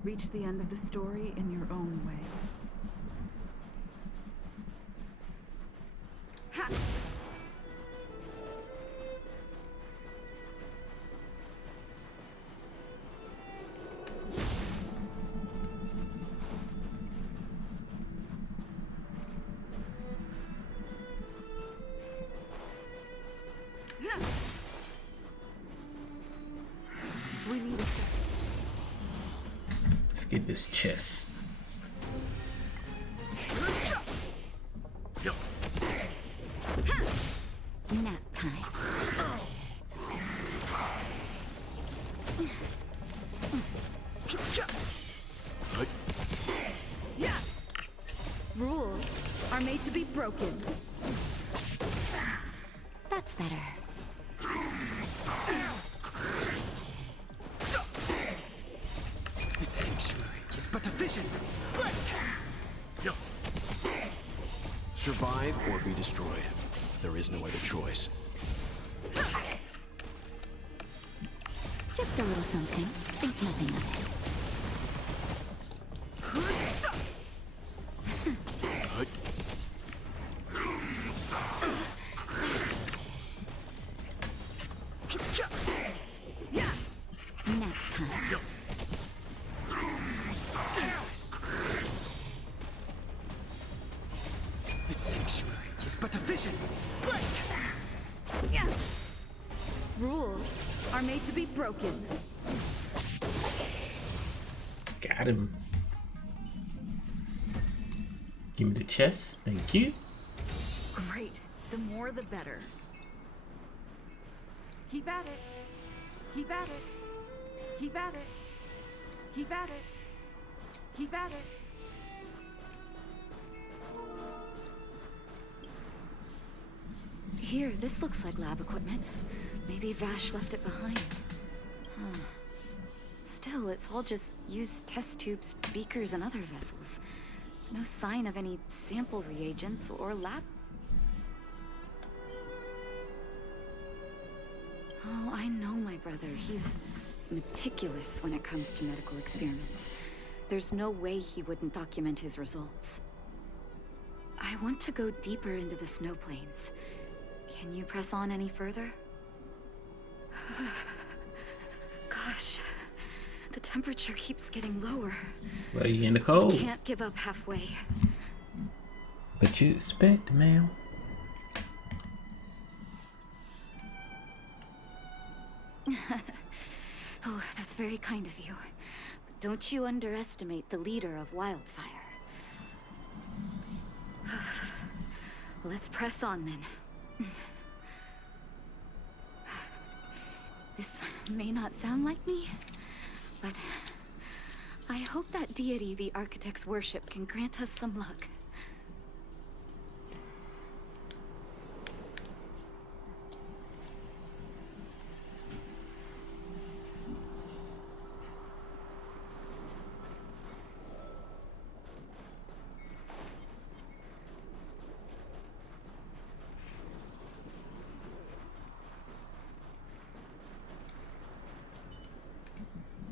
Reach the end of the story in your own way. Ha! We need a step. Let's get this chest. Nap time. made to be broken. That's better. The sanctuary is but a vision. Break! Survive or be destroyed. There is no other choice. Just a little something. Think nothing of it. Nap time. The sanctuary is but a vision. Break! Rules are made to be broken. Got him. Give me the chest. Thank you. Great. The more the better. Keep at it. Keep at it. Keep at it. Keep at it. Keep at it. Here, this looks like lab equipment. Maybe Vash left it behind. Huh. Still, it's all just used test tubes, beakers, and other vessels. There's no sign of any sample reagents or lab. Oh, I know my brother. He's meticulous when it comes to medical experiments. There's no way he wouldn't document his results. I want to go deeper into the snow plains. Can you press on any further? Gosh, the temperature keeps getting lower. Well, you in the cold. Can't give up halfway. But you expect, ma'am. Oh, that's very kind of you. But don't you underestimate the leader of Wildfire. Let's press on then. This may not sound like me, but I hope that deity the architects worship can grant us some luck.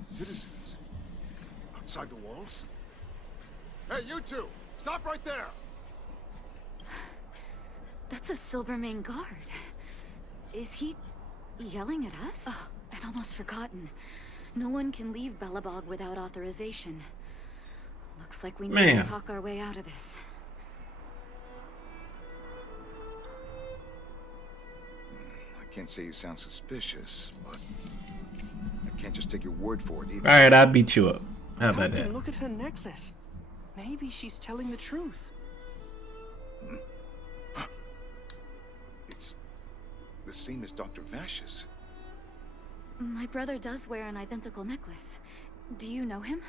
Citizens? Outside the walls? Hey, you two! Stop right there! That's a Silvermane guard. Is he yelling at us? Oh, I'd almost forgotten. No one can leave Belobog without authorization. Looks like we need to talk our way out of this. I can't say you sound suspicious, but I can't just take your word for it either. Alright, I'll beat you up. How about Captain, that? look at her necklace. Maybe she's telling the truth. It's the same as Dr. Vash's. My brother does wear an identical necklace. Do you know him?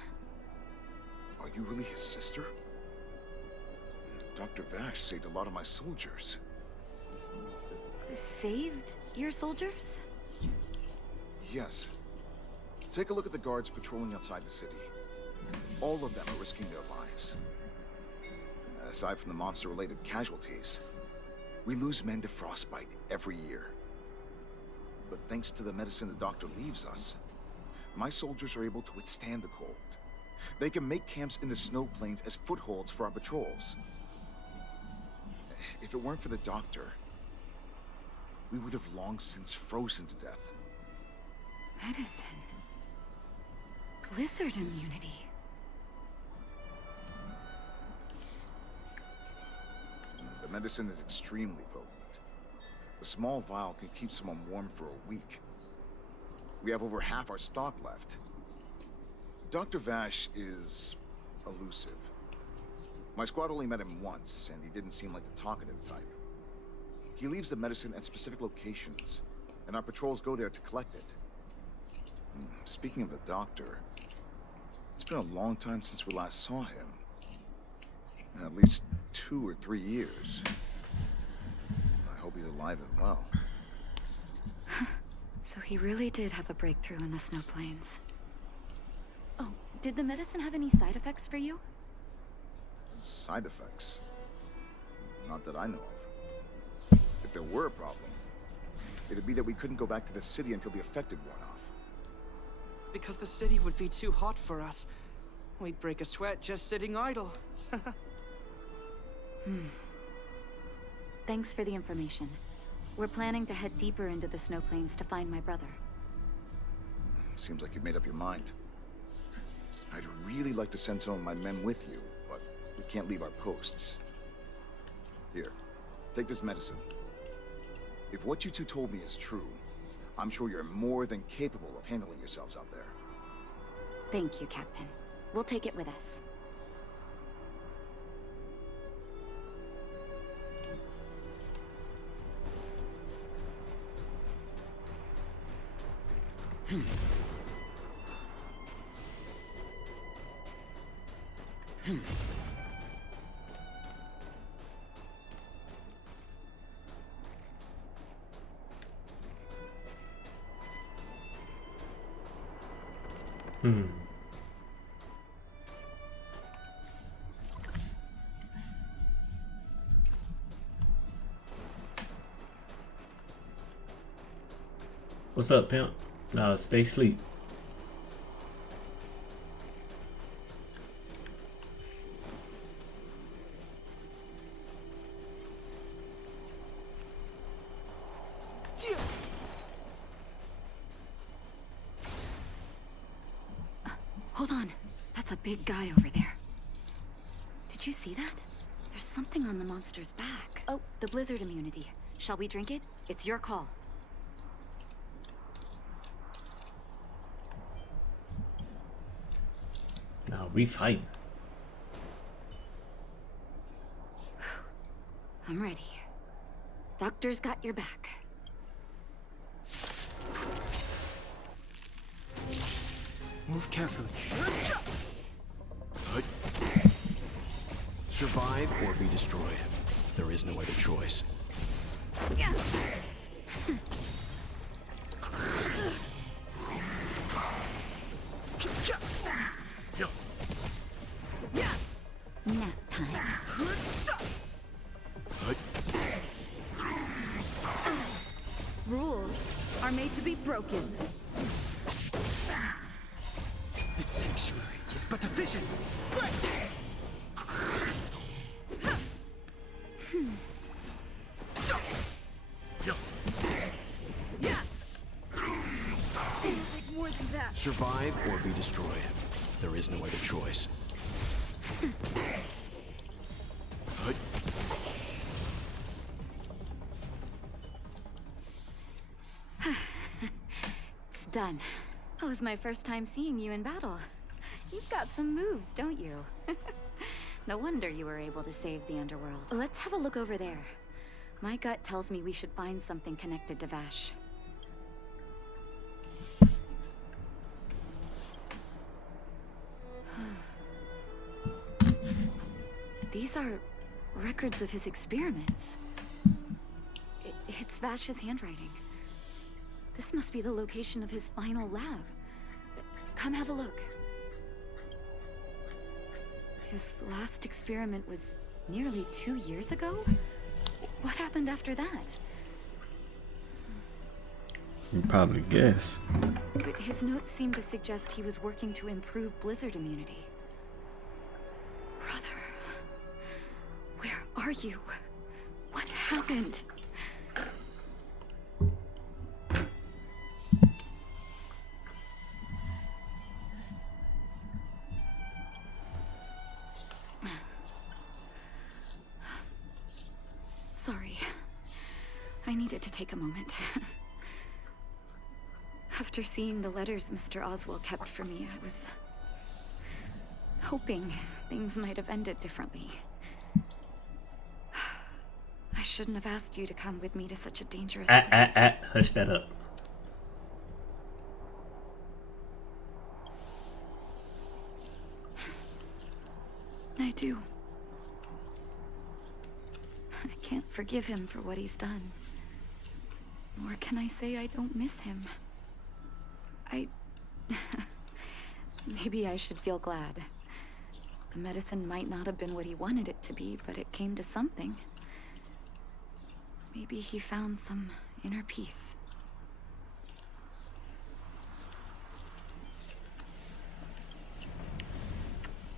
Are you really his sister? Dr. Vash saved a lot of my soldiers. Saved your soldiers? Yes. Take a look at the guards patrolling outside the city. All of them are risking their lives. Aside from the monster-related casualties, we lose men to frostbite every year. But thanks to the medicine the doctor leaves us, my soldiers are able to withstand the cold. They can make camps in the snow plains as footholds for our patrols. If it weren't for the doctor, we would have long since frozen to death. Medicine. Blizzard immunity. The medicine is extremely potent. A small vial can keep someone warm for a week. We have over half our stock left. Dr. Vash is elusive. My squad only met him once, and he didn't seem like the talkative type. He leaves the medicine at specific locations, and our patrols go there to collect it. Speaking of the doctor, it's been a long time since we last saw him. in at least 2 or 3 years. I hope he's alive and well. So he really did have a breakthrough in the snow plains. Oh, did the medicine have any side effects for you? Side effects? Not that I know of. If there were a problem, it'd be that we couldn't go back to the city until the effect had worn off. Because the city would be too hot for us. We'd break a sweat just sitting idle. Thanks for the information. We're planning to head deeper into the snow plains to find my brother. Seems like you've made up your mind. I'd really like to send some of my men with you, but we can't leave our posts. Here, take this medicine. If what you two told me is true, I'm sure you're more than capable of handling yourselves out there. Thank you, Captain. We'll take it with us. What's up, pimp? Stay asleep. Hold on. That's a big guy over there. Did you see that? There's something on the monster's back. Oh, the blizzard immunity. Shall we drink it? It's your call. Now we fighting. I'm ready. Doctor's got your back. Move carefully. Survive or be destroyed. There is no other choice. Nap time. Rules are made to be broken. The sanctuary is but a vision. More than that. Survive or be destroyed. There is no other choice. It's done. That was my first time seeing you in battle. You've got some moves, don't you? No wonder you were able to save the underworld. Let's have a look over there. My gut tells me we should find something connected to Vash. These are records of his experiments. It's Vash's handwriting. This must be the location of his final lab. Come have a look. His last experiment was nearly 2 years ago? What happened after that? You probably guess. But his notes seem to suggest he was working to improve blizzard immunity. Brother, where are you? What happened? Sorry. I needed to take a moment. After seeing the letters Mr. Oswald kept for me, I was hoping things might have ended differently. I shouldn't have asked you to come with me to such a dangerous place. Hush that up. I do. can't forgive him for what he's done. Nor can I say I don't miss him. Maybe I should feel glad. The medicine might not have been what he wanted it to be, but it came to something. Maybe he found some inner peace.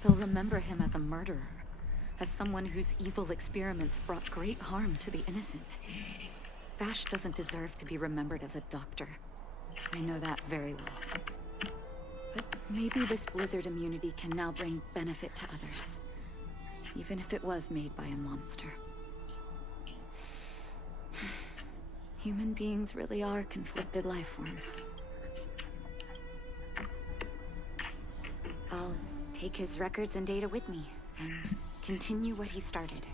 He'll remember him as a murderer, as someone whose evil experiments brought great harm to the innocent. Vash doesn't deserve to be remembered as a doctor. I know that very well. But maybe this blizzard immunity can now bring benefit to others, even if it was made by a monster. Human beings really are conflicted life forms. I'll take his records and data with me, and continue what he started.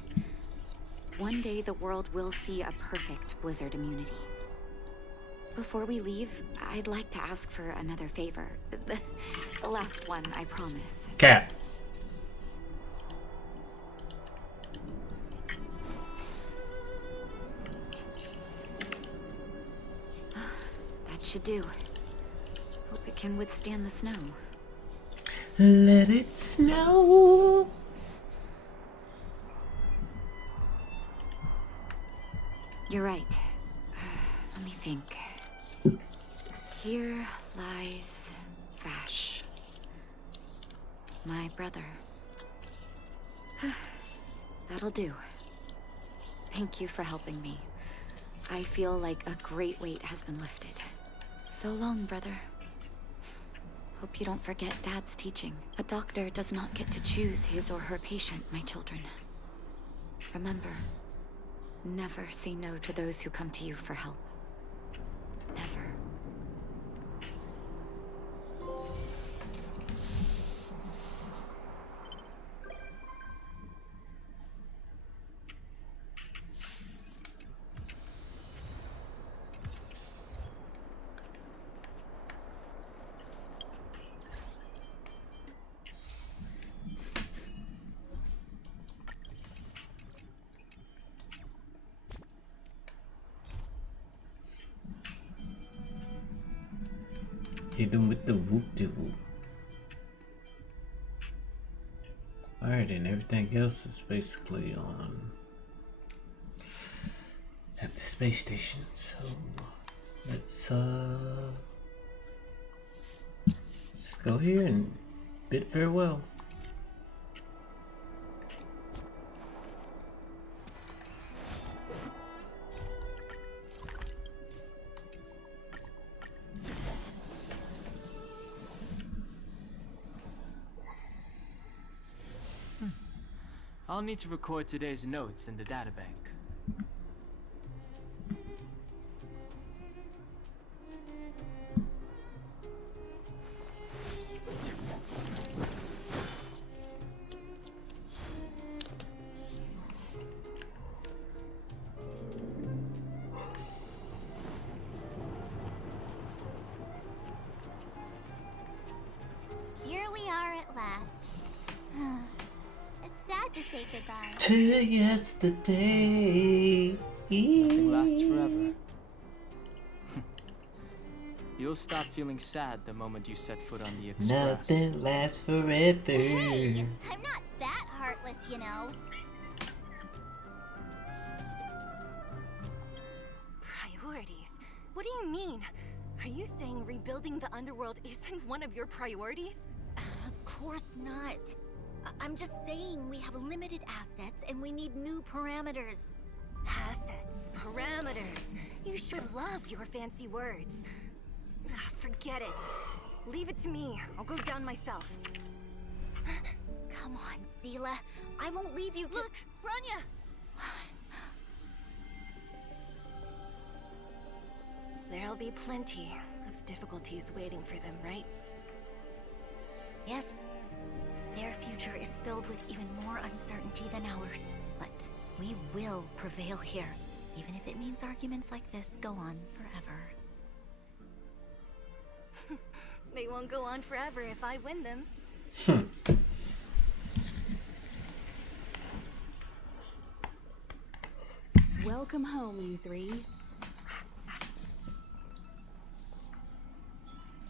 One day the world will see a perfect blizzard immunity. Before we leave, I'd like to ask for another favor. The last one, I promise. Cat. That should do. Hope it can withstand the snow. Let it snow. You're right. Let me think. Here lies Vash, my brother. That'll do. Thank you for helping me. I feel like a great weight has been lifted. So long, brother. Hope you don't forget Dad's teaching. A doctor does not get to choose his or her patient, my children. Remember, never say no to those who come to you for help. Never. Hit him with the whoop-de-whoop. Alright, and everything else is basically on at the space station. So let's go here and bid farewell. I'll need to record today's notes in the databank. Here we are at last. It's sad to say goodbye. To yesterday. Nothing lasts forever. You'll stop feeling sad the moment you set foot on the Express. Nothing lasts forever. Hey, I'm not that heartless, you know. Priorities? What do you mean? Are you saying rebuilding the underworld isn't one of your priorities? Of course not. I'm just saying we have limited assets and we need new parameters. Assets, parameters. You sure love your fancy words. Forget it. Leave it to me. I'll go down myself. Come on, Seela. I won't leave you to— Look, Branya! There'll be plenty of difficulties waiting for them, right? Yes. Their future is filled with even more uncertainty than ours. But we will prevail here, even if it means arguments like this go on forever. They won't go on forever if I win them. Welcome home, you three.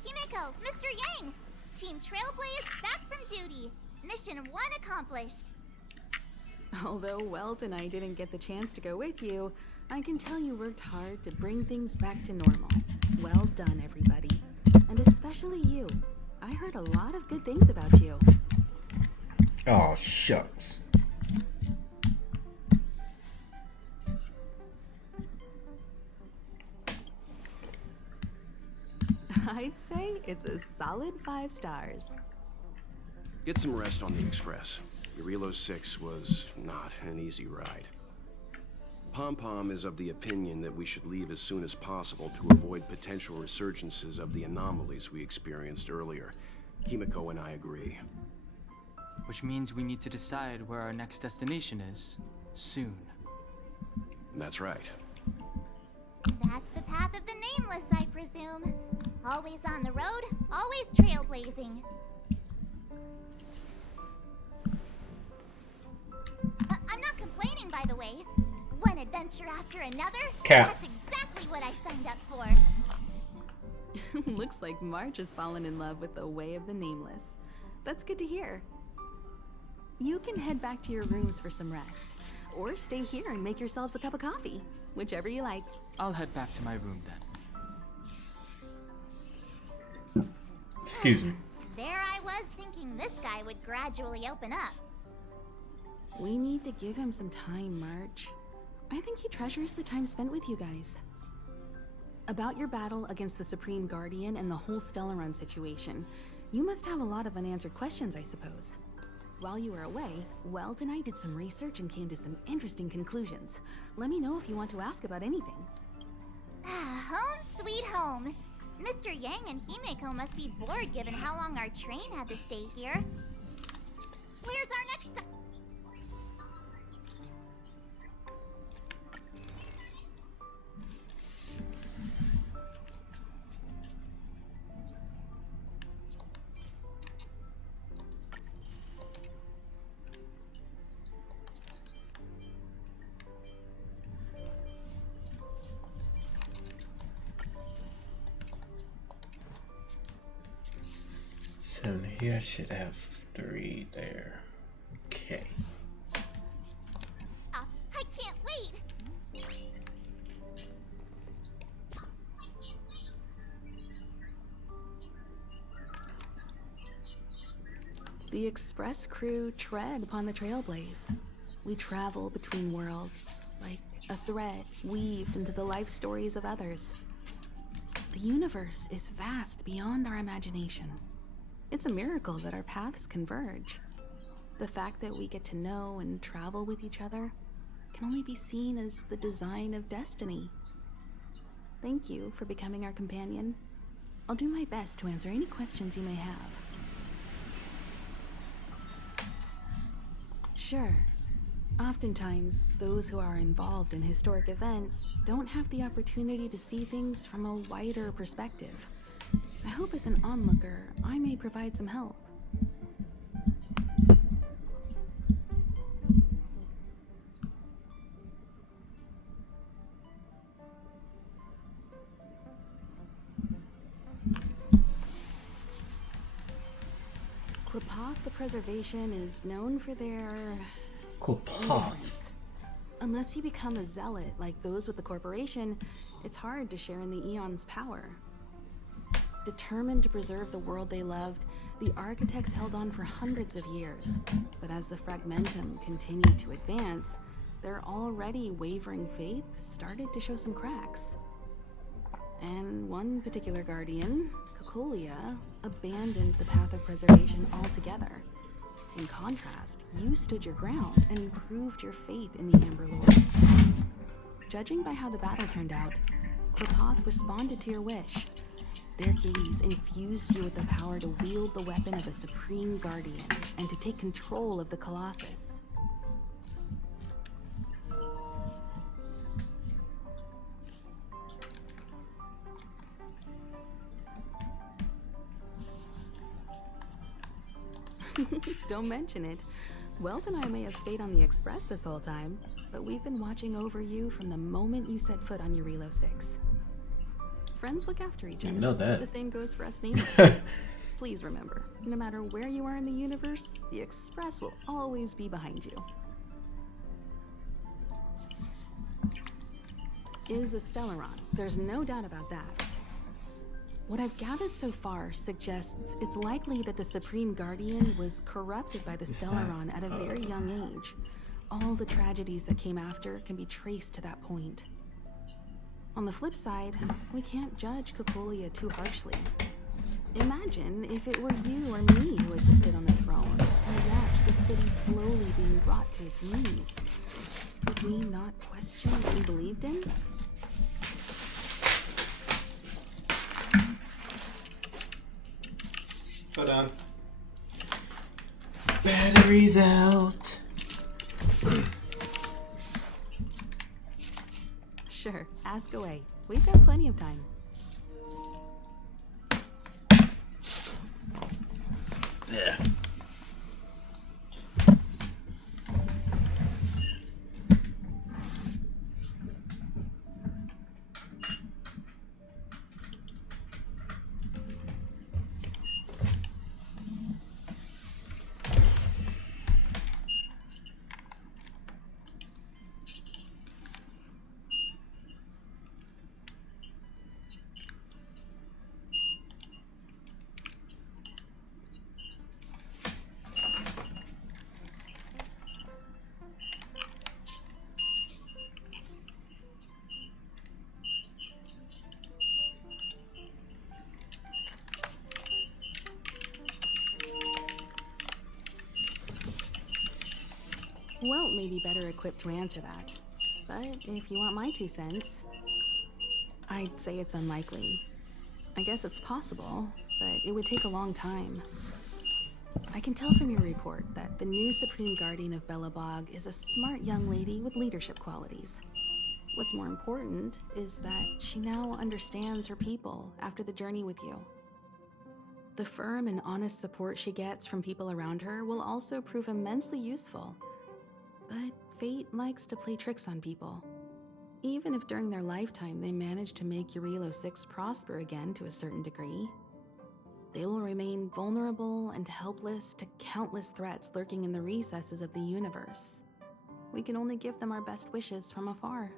Himeko, Mr. Yang! Team Trailblaze back from duty. Mission 1 accomplished. Although Welt and I didn't get the chance to go with you, I can tell you worked hard to bring things back to normal. Well done, everybody. And especially you. I heard a lot of good things about you. Oh, shucks. I'd say it's a solid 5 stars. Get some rest on the Express. Urilo 6 was not an easy ride. Pom-Pom is of the opinion that we should leave as soon as possible to avoid potential resurgences of the anomalies we experienced earlier. Himeko and I agree. Which means we need to decide where our next destination is, soon. That's right. That's the path of the Nameless, I presume. Always on the road, always trailblazing. I'm not complaining, by the way. One adventure after another. Cat. That's exactly what I signed up for. Looks like March has fallen in love with the way of the Nameless. That's good to hear. You can head back to your rooms for some rest. Or stay here and make yourselves a cup of coffee. Whichever you like. I'll head back to my room then. Excuse me. There I was thinking this guy would gradually open up. We need to give him some time, March. I think he treasures the time spent with you guys. About your battle against the Supreme Guardian and the whole Stellaron situation, you must have a lot of unanswered questions, I suppose. While you were away, Welt and I did some research and came to some interesting conclusions. Let me know if you want to ask about anything. Home sweet home. Mr. Yang and Himeko must be bored given how long our train had to stay here. Where's our next stop? Seven here, I should have 3 there. Okay. I can't wait. The Express crew tread upon the Trailblaze. We travel between worlds, like a thread weaved into the life stories of others. The universe is vast beyond our imagination. It's a miracle that our paths converge. The fact that we get to know and travel with each other can only be seen as the design of destiny. Thank you for becoming our companion. I'll do my best to answer any questions you may have. Sure. Oftentimes, those who are involved in historic events don't have the opportunity to see things from a wider perspective. I hope as an onlooker, I may provide some help. Klapoth the Preservation is known for their... Klapoth. Unless you become a zealot like those with the corporation, it's hard to share in the Eon's power. Determined to preserve the world they loved, the architects held on for hundreds of years. But as the Fragmentum continued to advance, their already wavering faith started to show some cracks. And one particular guardian, Cocolia, abandoned the path of preservation altogether. In contrast, you stood your ground and proved your faith in the Amber Lord. Judging by how the battle turned out, Klapoth responded to your wish. Their gaze infused you with the power to wield the weapon of a Supreme Guardian and to take control of the Colossus. Don't mention it. Welt and I may have stayed on the Express this whole time, but we've been watching over you from the moment you set foot on Eurilo 6. Friends look after each other. You know that. The same goes for us nameless. Please remember, no matter where you are in the universe, the Express will always be behind you. Is a Stellaron. There's no doubt about that. What I've gathered so far suggests it's likely that the Supreme Guardian was corrupted by the Stellaron at a very young age. All the tragedies that came after can be traced to that point. On the flip side, we can't judge Cocolia too harshly. Imagine if it were you or me who had to sit on the throne and watch the city slowly being brought to its knees. Would we not question what we believed in? Hold on. Batteries out. Sure, ask away. We've got plenty of time. Yeah. Welt may be better equipped to answer that. But if you want my 2 cents, I'd say it's unlikely. I guess it's possible, but it would take a long time. I can tell from your report that the new Supreme Guardian of Belobog is a smart young lady with leadership qualities. What's more important is that she now understands her people after the journey with you. The firm and honest support she gets from people around her will also prove immensely useful. But fate likes to play tricks on people. Even if during their lifetime they manage to make Eurilo 6 prosper again to a certain degree, they will remain vulnerable and helpless to countless threats lurking in the recesses of the universe. We can only give them our best wishes from afar.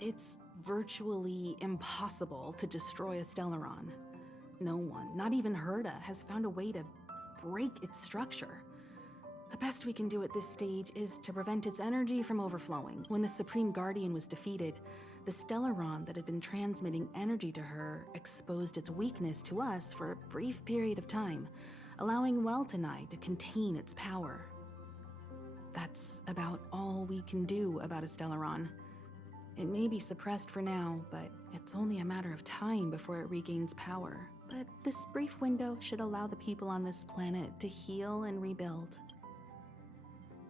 It's virtually impossible to destroy a Stellaron. No one, not even Herda, has found a way to break its structure. The best we can do at this stage is to prevent its energy from overflowing. When the Supreme Guardian was defeated, the Stellaron that had been transmitting energy to her exposed its weakness to us for a brief period of time, allowing Welt and I to contain its power. That's about all we can do about a Stellaron. It may be suppressed for now, but it's only a matter of time before it regains power. But this brief window should allow the people on this planet to heal and rebuild.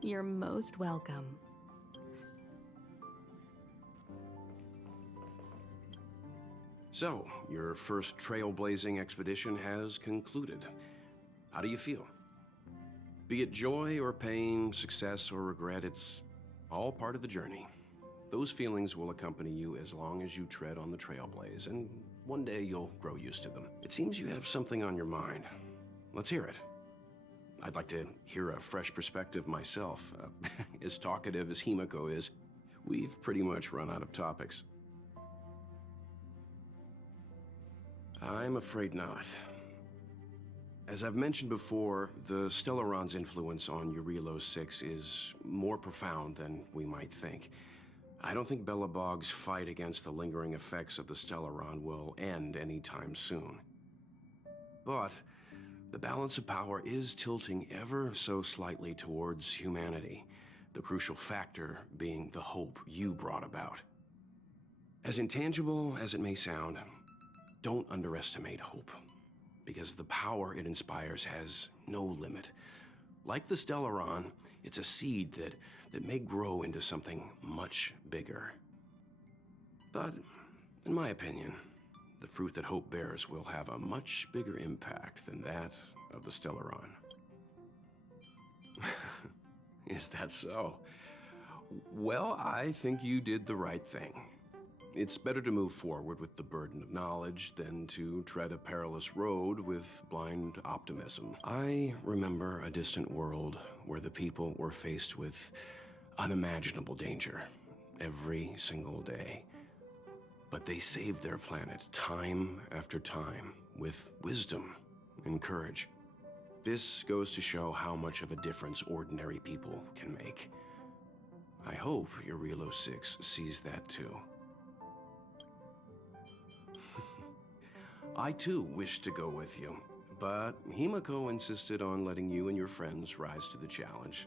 You're most welcome. So, your first trailblazing expedition has concluded. How do you feel? Be it joy or pain, success or regret, it's all part of the journey. Those feelings will accompany you as long as you tread on the trailblaze, and one day you'll grow used to them. It seems you have something on your mind. Let's hear it. I'd like to hear a fresh perspective myself. As talkative as Himiko is, we've pretty much run out of topics. I'm afraid not. As I've mentioned before, the Stellaron's influence on Eurilo 6 is more profound than we might think. I don't think Belobog's fight against the lingering effects of the Stellaron will end anytime soon. But the balance of power is tilting ever so slightly towards humanity, the crucial factor being the hope you brought about. As intangible as it may sound, don't underestimate hope, because the power it inspires has no limit. Like the Stellaron, it's a seed that may grow into something much bigger. But, in my opinion, the fruit that hope bears will have a much bigger impact than that of the Stellaron. Is that so? Well, I think you did the right thing. It's better to move forward with the burden of knowledge than to tread a perilous road with blind optimism. I remember a distant world where the people were faced with unimaginable danger every single day. But they saved their planet time after time with wisdom and courage. This goes to show how much of a difference ordinary people can make. I hope your Relo 6 sees that too. I too wish to go with you, but Himiko insisted on letting you and your friends rise to the challenge.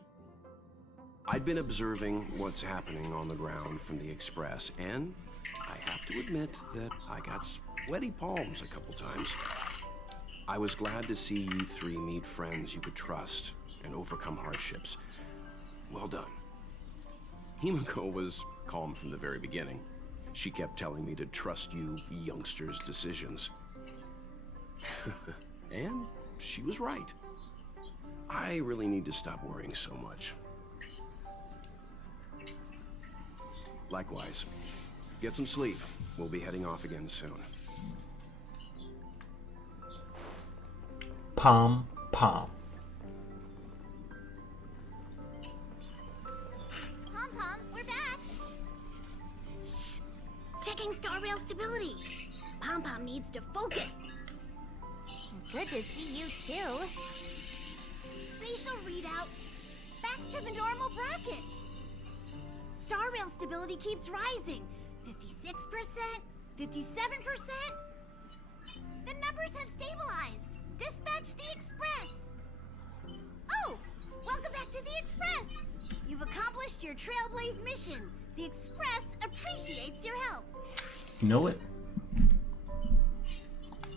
I'd been observing what's happening on the ground from the Express, and I have to admit that I got sweaty palms a couple times. I was glad to see you three meet friends you could trust and overcome hardships. Well done. Himiko was calm from the very beginning. She kept telling me to trust you youngsters' decisions. And she was right. I really need to stop worrying so much. Likewise. Get some sleep. We'll be heading off again soon. Pom Pom. Pom-Pom, we're back! Shh! Checking star rail stability. Pom-Pom needs to focus. Good to see you too. Spatial readout. Back to the normal bracket. Star rail stability keeps rising. 56%, 57%. The numbers have stabilized. Dispatch the Express. Oh, welcome back to the Express. You've accomplished your Trailblaze mission. The Express appreciates your help. You know it?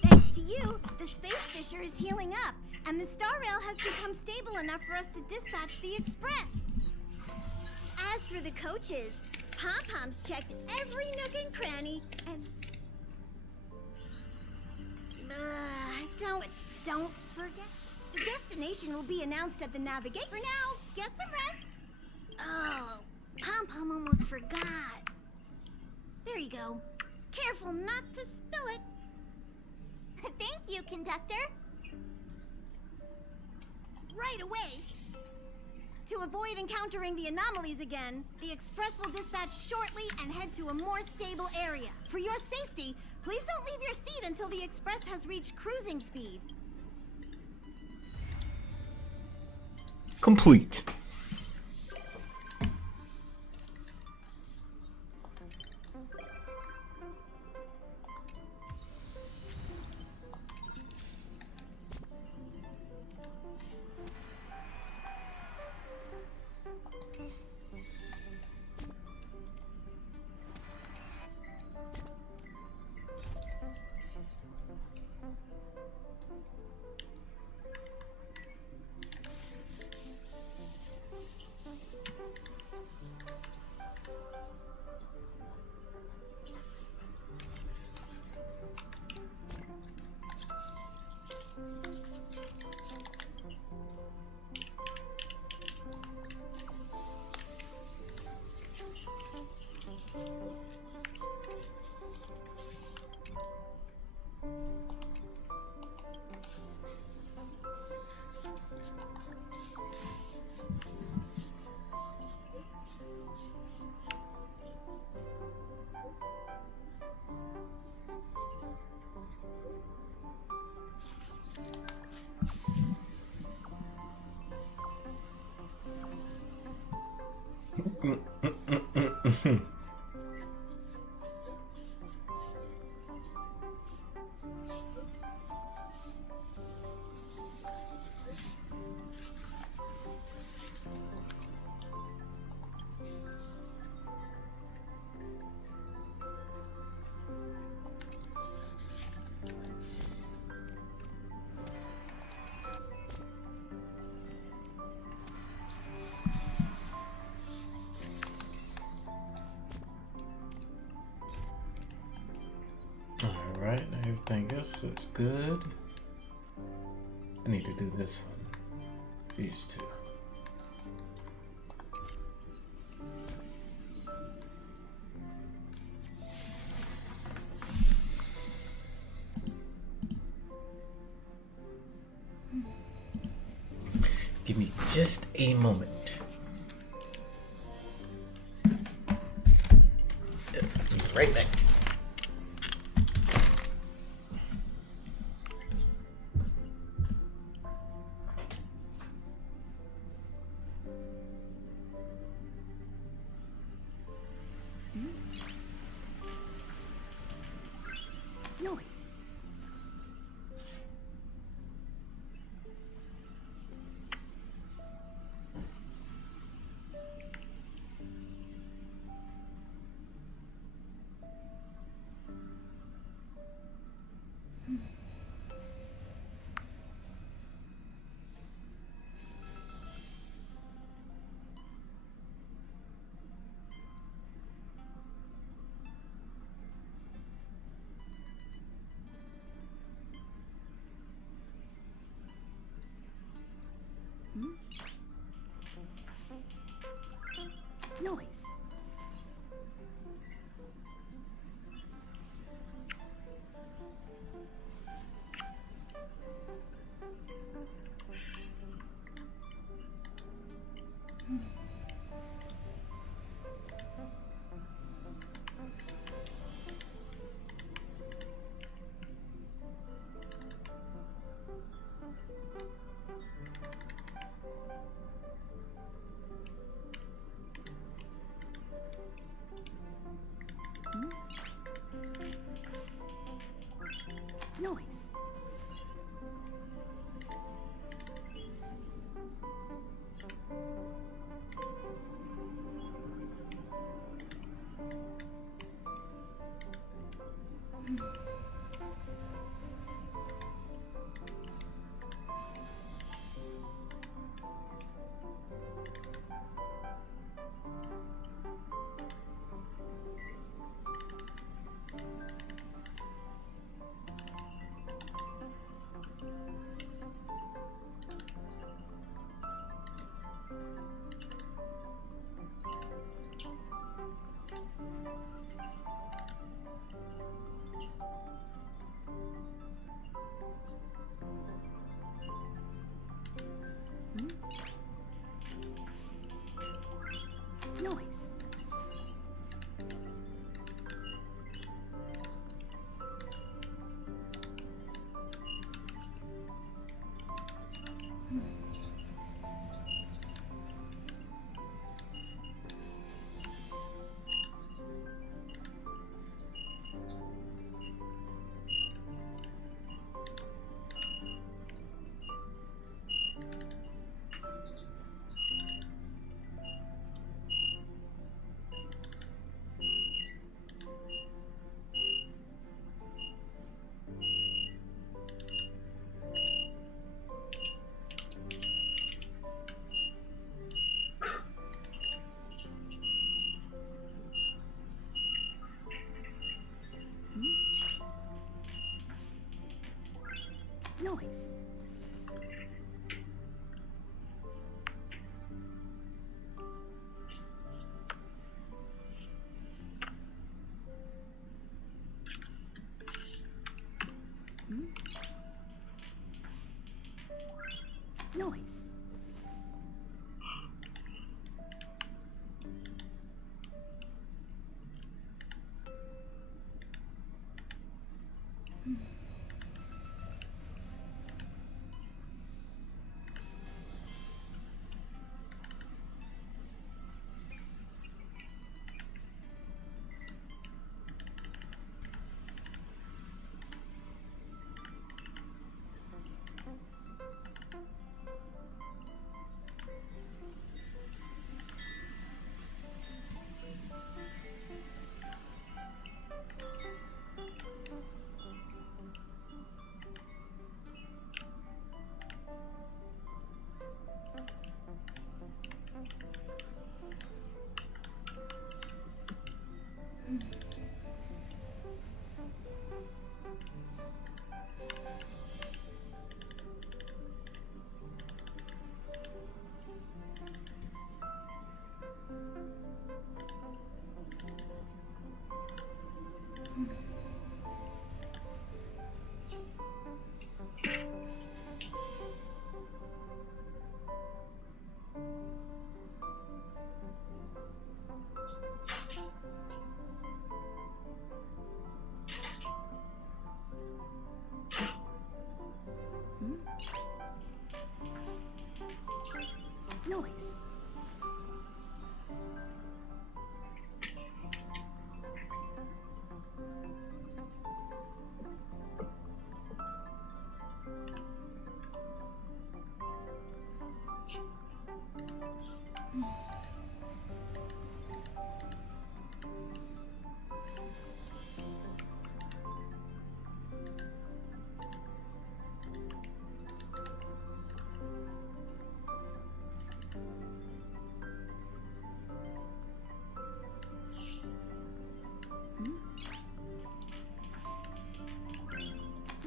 Thanks to you, the Space Fisher is healing up, and the Star Rail has become stable enough for us to dispatch the Express. As for the coaches, Pom-Pom's checked every nook and cranny, and... Don't forget. The destination will be announced at the navigate. For now, get some rest. Oh, Pom-Pom almost forgot. There you go. Careful not to spill it. Thank you, conductor. Right away. To avoid encountering the anomalies again, the Express will dispatch shortly and head to a more stable area. For your safety, please don't leave your seat until the Express has reached cruising speed. Complete. Alright, everything else looks good. I need to do this one. These two. just a moment. Be right back. Noise. Noise. Noise. Noise. Noise. Noise. Noise.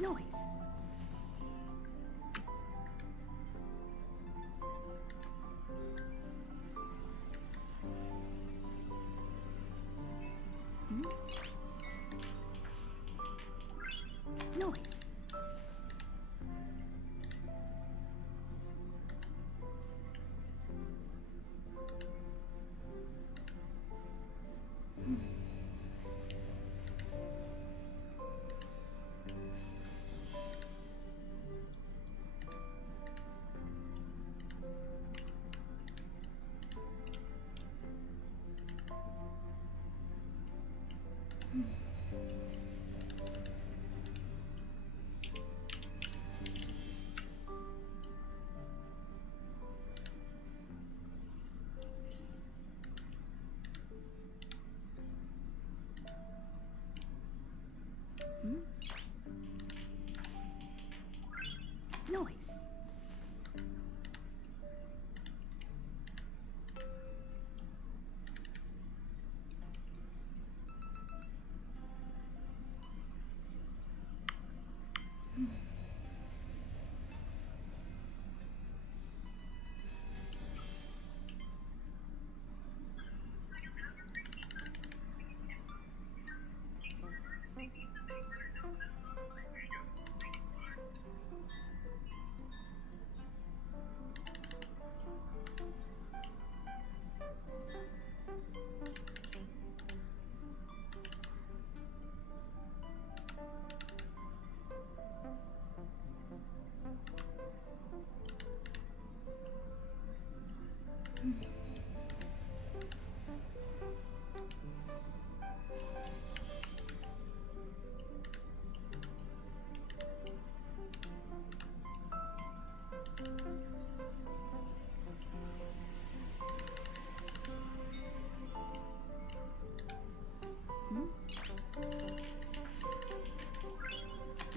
Noise. Noise. Noise.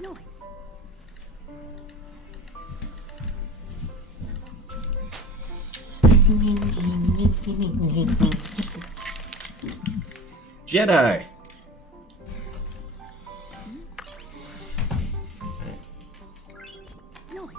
Noise. Jedi. Noise.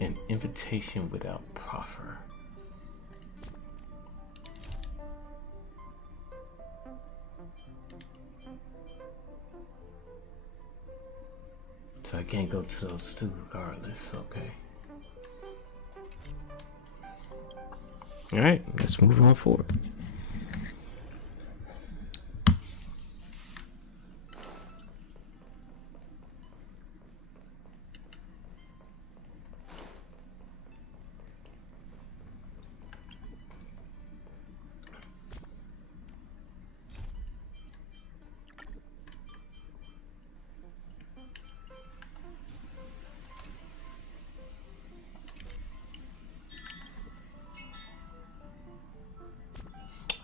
An invitation without proffer. So I can't go to those two regardless, okay. Alright, let's move on forward.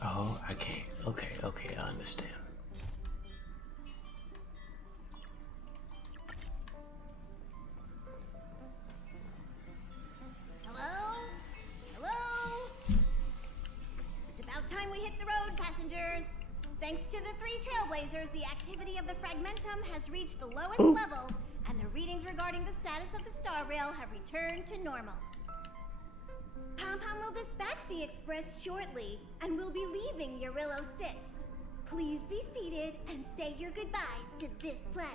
Oh, I can't. Okay, I understand. Thanks to the 3 Trailblazers, the activity of the Fragmentum has reached the lowest level, and the readings regarding the status of the Star Rail have returned to normal. Pom-Pom will dispatch the Express shortly, and will be leaving Eurillo 6. Please be seated and say your goodbyes to this planet.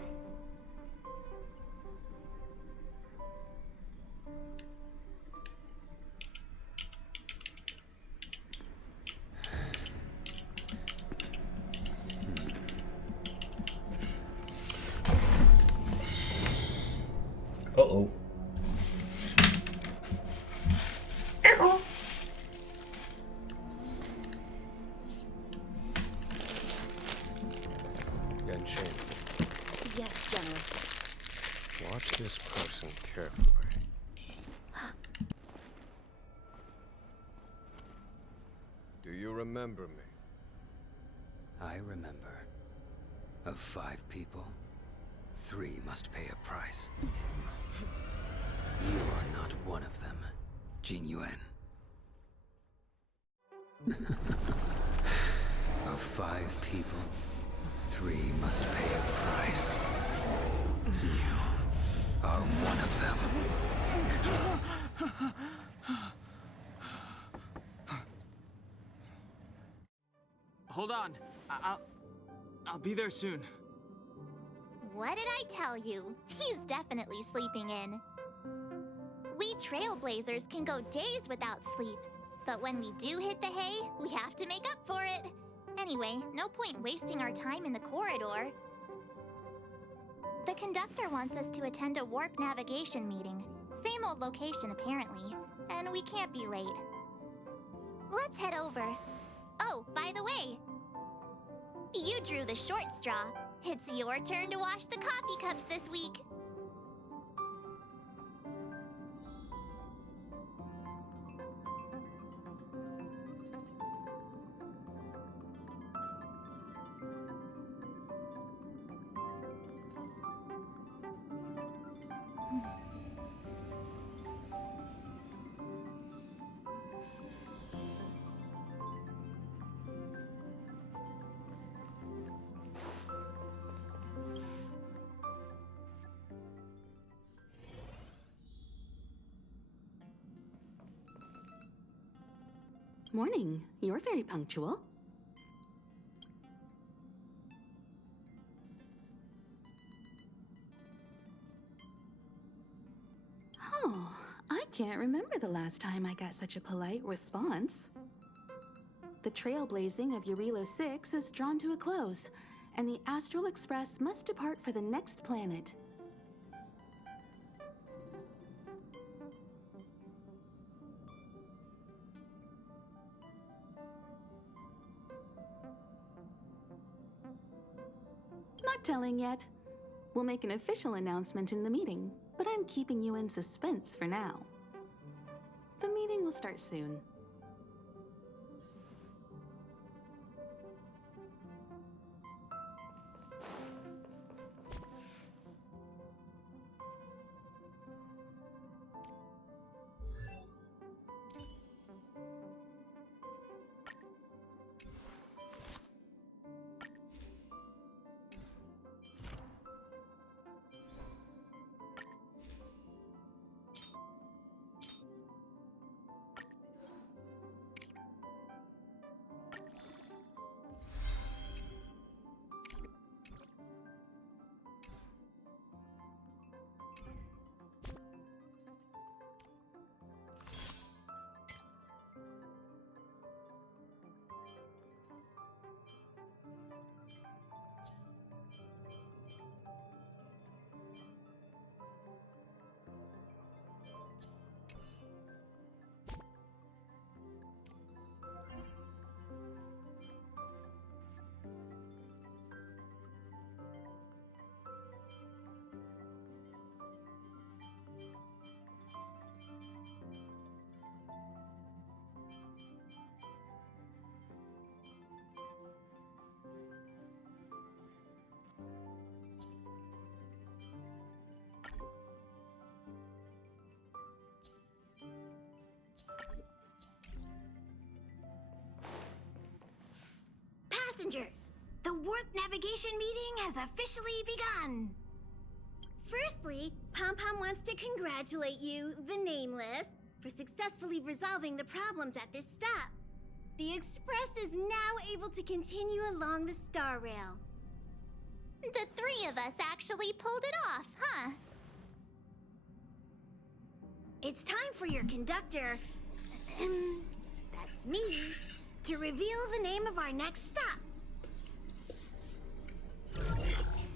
Uh-oh. Genshin, Yes, General. watch this person carefully. Do you remember me? I remember. Of 5 people, 3 must pay a price. You are not one of them, Jin Yuan. Of 5 people, 3 must pay a price. You are one of them. Hold on. I'll be there soon. What did I tell you? He's definitely sleeping in. We Trailblazers can go days without sleep, but when we do hit the hay, we have to make up for it. Anyway, no point wasting our time in the corridor. The conductor wants us to attend a warp navigation meeting. Same old location, apparently, and we can't be late. Let's head over. Oh, by the way, you drew the short straw. It's your turn to wash the coffee cups this week. Morning. You're very punctual. Oh, I can't remember the last time I got such a polite response. The trailblazing of Eurillo 6 is drawn to a close, and the Astral Express must depart for the next planet. Not telling yet. We'll make an official announcement in the meeting, but I'm keeping you in suspense for now. The meeting will start soon. Passengers, fourth navigation meeting has officially begun. Firstly, Pom Pom wants to congratulate you, the Nameless, for successfully resolving the problems at this stop. The Express is now able to continue along the Star Rail. The three of us actually pulled it off, huh? It's time for your conductor, that's me, to reveal the name of our next stop.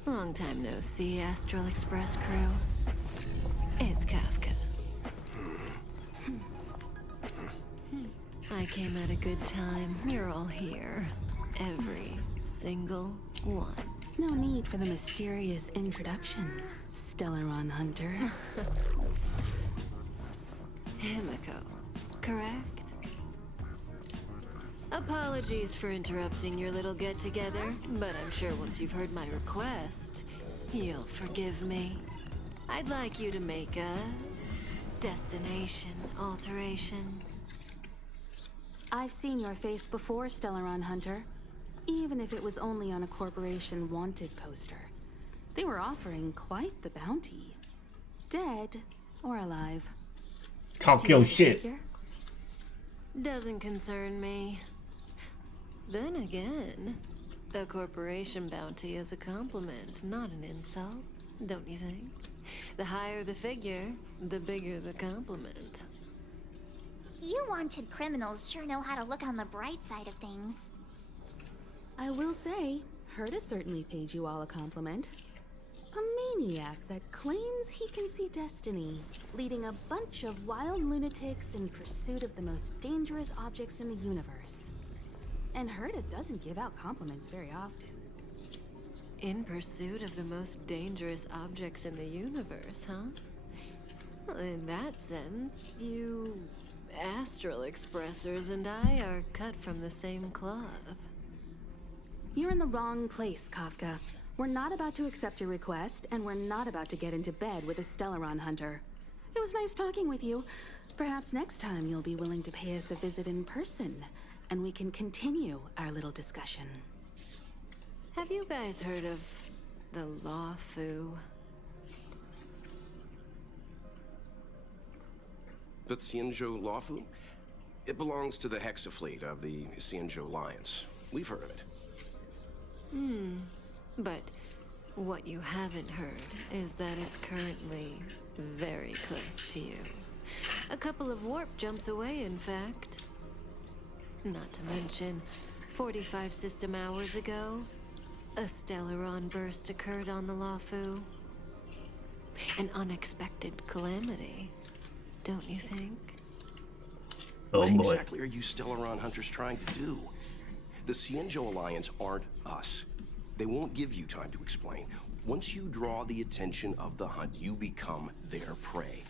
Long time no see, Astral Express crew. It's Kafka. I came at a good time. You're all here. Every single one. No need for the mysterious introduction, Stellaron Hunter. Himiko, correct? Apologies for interrupting your little get-together, but I'm sure once you've heard my request, you'll forgive me. I'd like you to make a destination alteration. I've seen your face before, Stellaron Hunter. Even if it was only on a corporation wanted poster. They were offering quite the bounty. Dead or alive. Talk your shit. Figure? Doesn't concern me. Then again, a corporation bounty is a compliment, not an insult, don't you think? The higher the figure, the bigger the compliment. You wanted criminals sure know how to look on the bright side of things. I will say, Herta certainly paid you all a compliment. A maniac that claims he can see destiny, leading a bunch of wild lunatics in pursuit of the most dangerous objects in the universe. And Herta doesn't give out compliments very often. In pursuit of the most dangerous objects in the universe, huh? Well, in that sense, you Astral Expressers and I are cut from the same cloth. You're in the wrong place, Kafka. We're not about to accept your request, and we're not about to get into bed with a Stellaron Hunter. It was nice talking with you. Perhaps next time you'll be willing to pay us a visit in person, and we can continue our little discussion. Have you guys heard of the Law Fu? The Xianzhou Lawfu? It belongs to the Hexafleet of the Xianzhou Alliance. We've heard of it. But what you haven't heard is that it's currently very close to you. A couple of warp jumps away, in fact. Not to mention, 45 system hours ago, a Stellaron burst occurred on the Lawfu. An unexpected calamity, don't you think? What exactly are you Stellaron Hunters trying to do? The Xianzhou Alliance aren't us. They won't give you time to explain. Once you draw the attention of the hunt, you become their prey.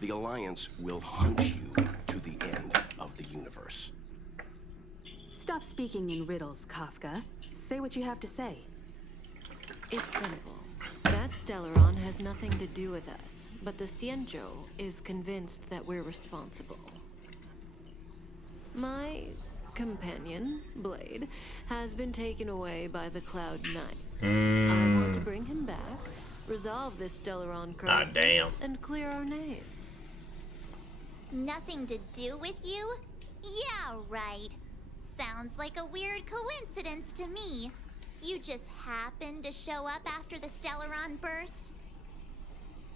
The Alliance will hunt you to the end of the universe. Stop speaking in riddles, Kafka. Say what you have to say. It's simple. That Stellaron has nothing to do with us, but the Xianzhou is convinced that we're responsible. My companion, Blade, has been taken away by the Cloud Knights. I want to bring him back, resolve this Stellaron crisis, and clear our names. Nothing to do with you? Yeah, right. Sounds like a weird coincidence to me. You just happened to show up after the Stellaron burst?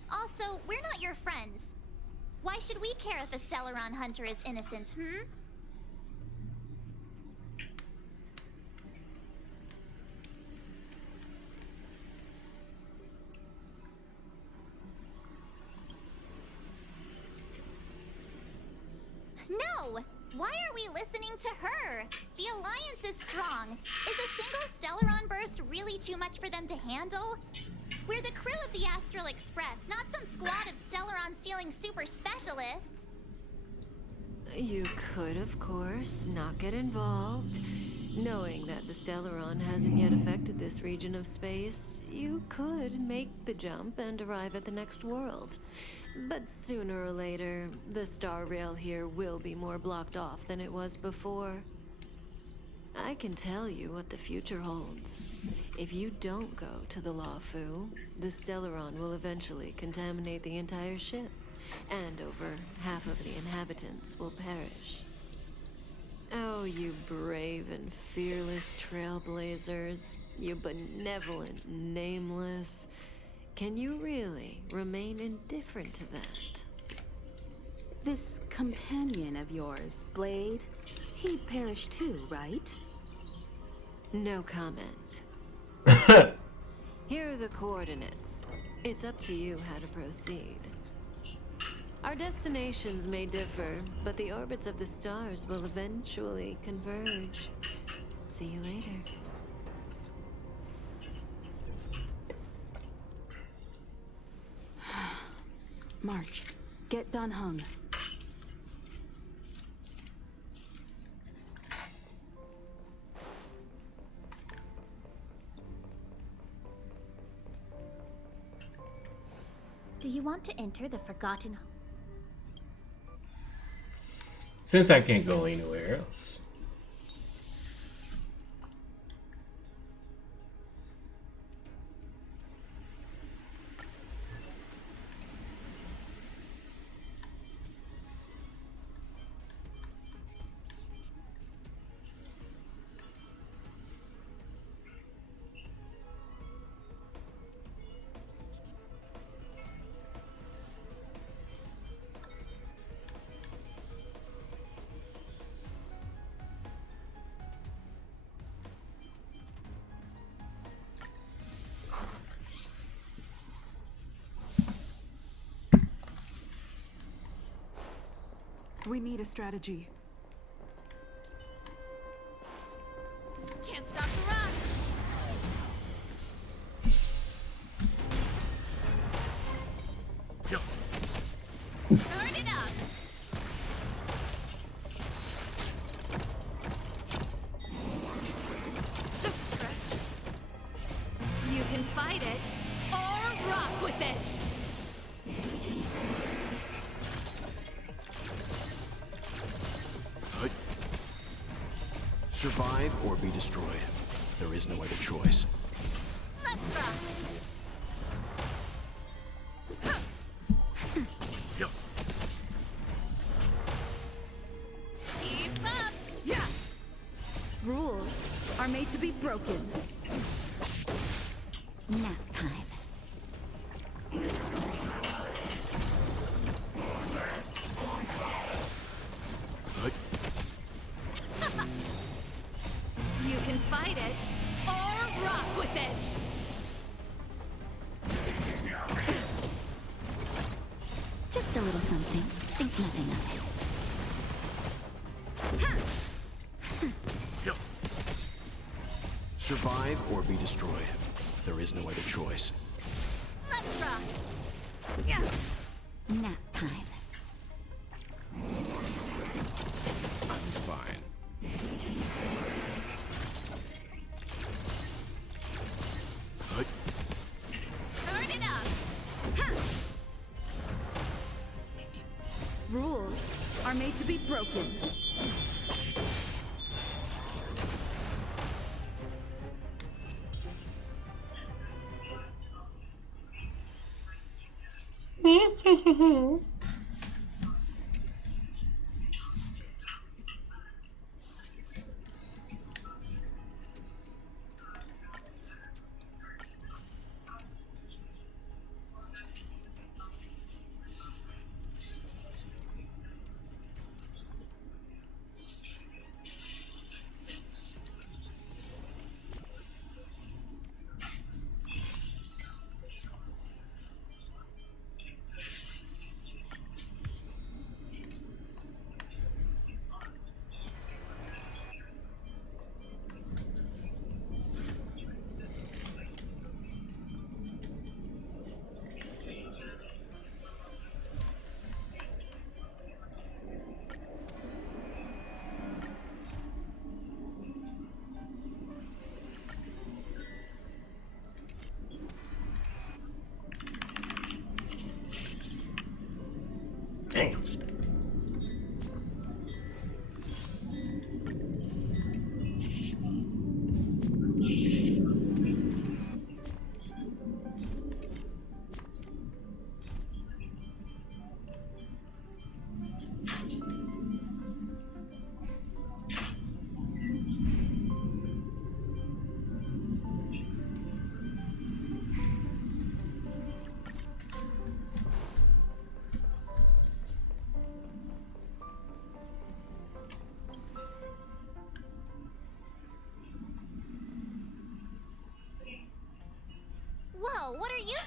Also, we're not your friends. Why should we care if a Stellaron hunter is innocent, No! Why are we listening to her? The Alliance is strong. Is a single Stellaron burst really too much for them to handle? We're the crew of the Astral Express, not some squad of Stellaron-stealing super specialists. You could, of course, not get involved. Knowing that the Stellaron hasn't yet affected this region of space, you could make the jump and arrive at the next world. But sooner or later, the star rail here will be more blocked off than it was before. I can tell you what the future holds. If you don't go to the Lawfu, the Stellaron will eventually contaminate the entire ship, and over half of the inhabitants will perish. Oh, you brave and fearless trailblazers, you benevolent nameless. Can you really remain indifferent to that? This companion of yours, Blade, he'd perish too, right? No comment. Here are the coordinates. It's up to you how to proceed. Our destinations may differ, but the orbits of the stars will eventually converge. See you later. March, get Dan Heng. Do you want to enter the Forgotten? Since I can't go anywhere else. We need a strategy. Can't stop the rock. Turn it up. Just a scratch. You can fight it or rock with it. Survive or be destroyed. There is no other choice. Let's rock. Keep up. Yeah. Rules are made to be broken. Nap time. You can fight it or rock with it. Just a little something. Think nothing of it. Survive or be destroyed. There is no other choice. Let's rock. Yeah. Nap time. I'm fine. Turn it up. Rules are made to be broken. Damn.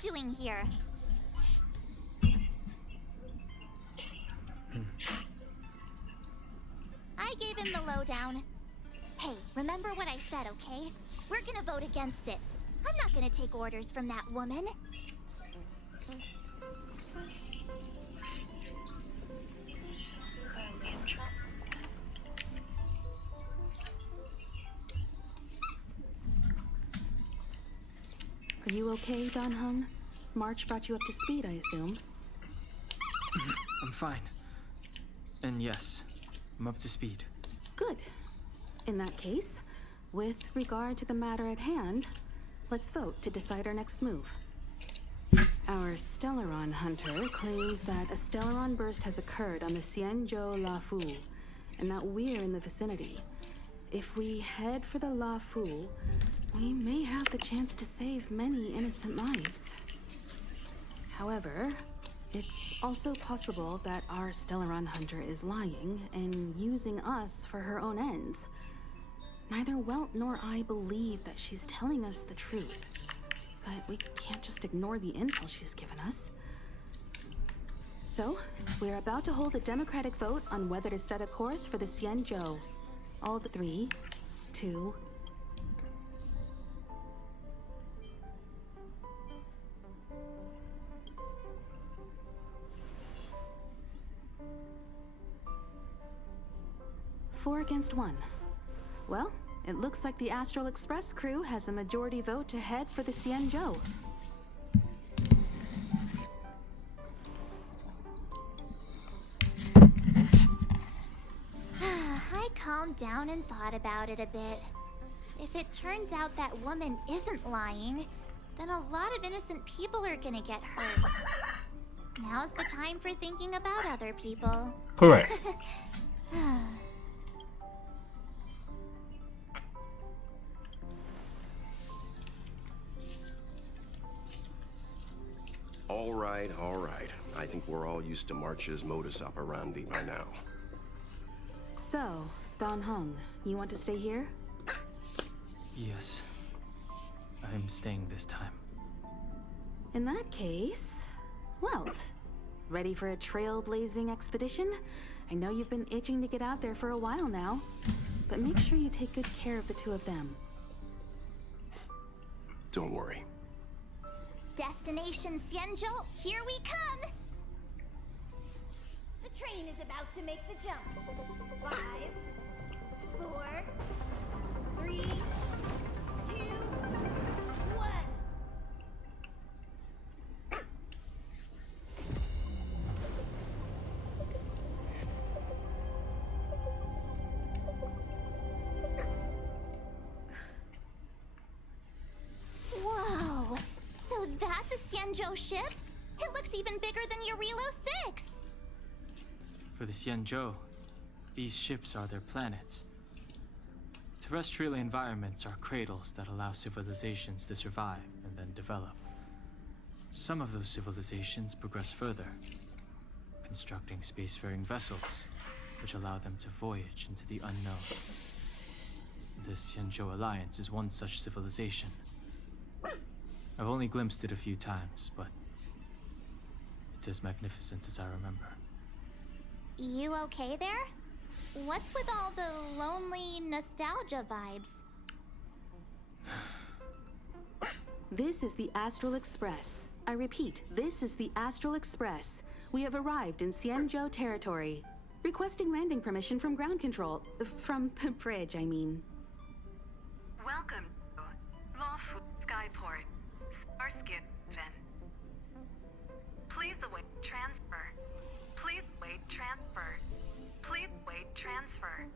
doing here? I gave him the lowdown. Hey, remember what I said, okay? We're gonna vote against it. I'm not gonna take orders from that woman. Are you okay, Don Hung? March brought you up to speed, I assume. I'm fine. And yes, I'm up to speed. Good. In that case, with regard to the matter at hand, let's vote to decide our next move. Our Stellaron hunter claims that a Stellaron burst has occurred on the Xianzhou La Fu, and that we're in the vicinity. If we head for the La Fu, we may have the chance to save many innocent lives. However, it's also possible that our Stellaron hunter is lying and using us for her own ends. Neither Welt nor I believe that she's telling us the truth, but we can't just ignore the intel she's given us. So, we're about to hold a democratic vote on whether to set a course for the Xianzhou. All the 3, 2... Four against 1. Well, it looks like the Astral Express crew has a majority vote to head for the Xianzhou. I calmed down and thought about it a bit. If it turns out that woman isn't lying, then a lot of innocent people are gonna get hurt. Now's the time for thinking about other people. Correct. All right. I think we're all used to March's modus operandi by now. So, Don Hung, you want to stay here? Yes. I'm staying this time. In that case, Welt, ready for a trailblazing expedition? I know you've been itching to get out there for a while now, but make sure you take good care of the 2 of them. Don't worry. Destination Xianzhou, here we come! The train is about to make the jump. 5, 4, 3, 2, 1. Whoa! So that's a Xianzhou ship? It looks even bigger than Eurilo 6! For the Xianzhou, these ships are their planets. Terrestrial environments are cradles that allow civilizations to survive and then develop. Some of those civilizations progress further, constructing spacefaring vessels, which allow them to voyage into the unknown. The Xianzhou Alliance is one such civilization. I've only glimpsed it a few times, but it's as magnificent as I remember. You okay there? What's with all the lonely nostalgia vibes? This is the Astral Express. I repeat, this is the Astral Express. We have arrived in Xianzhou territory. Requesting landing permission from ground control. From the bridge, I mean. Welcome to Lawful Skyport. Starskin, then. Please await transfer. Please wait transfer. Please wait transfer.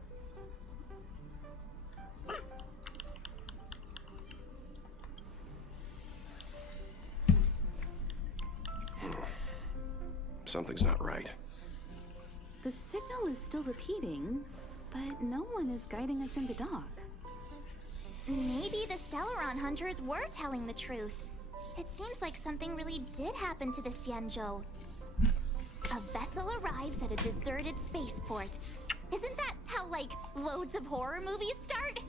Something's not right. The signal is still repeating, but no one is guiding us into dock. Maybe the Stellaron hunters were telling the truth. It seems like something really did happen to the Xianzhou. A vessel arrives at a deserted spaceport. Isn't that how, like, loads of horror movies start?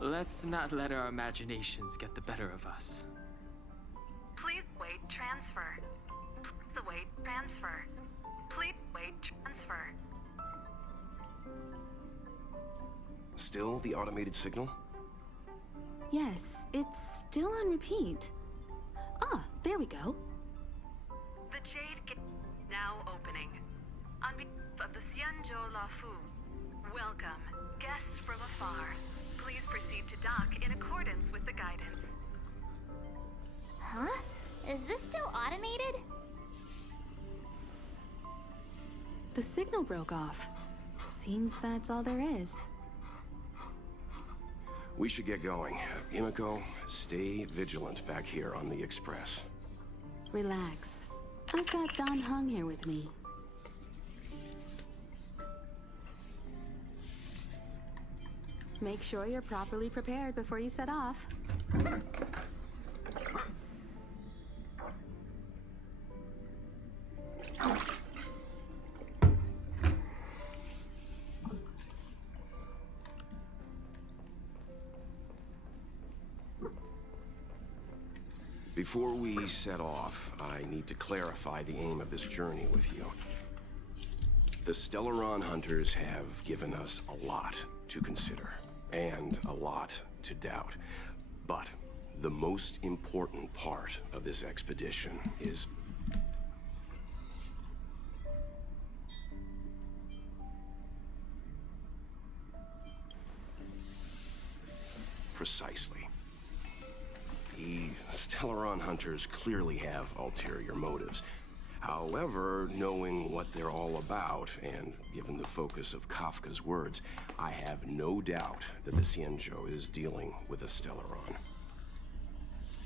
Let's not let our imaginations get the better of us. Please wait transfer. Please await transfer. Please wait transfer. Still the automated signal? Yes, it's still on repeat. Ah, there we go. The Jade Gate now opening. On behalf of the Xianzhou Lafu, welcome, guests from afar. Please proceed to dock in accordance with the guidance. Huh? Is this still automated? The signal broke off. Seems that's all there is. We should get going. Himiko, stay vigilant back here on the Express. Relax. I've got Dan Heng here with me. Make sure you're properly prepared before you set off. Before we set off, I need to clarify the aim of this journey with you. The Stellaron hunters have given us a lot to consider, and a lot to doubt. But the most important part of this expedition is... precisely. The Stellaron hunters clearly have ulterior motives. However, knowing what they're all about, and given the focus of Kafka's words, I have no doubt that the Xianzhou is dealing with a Stellaron.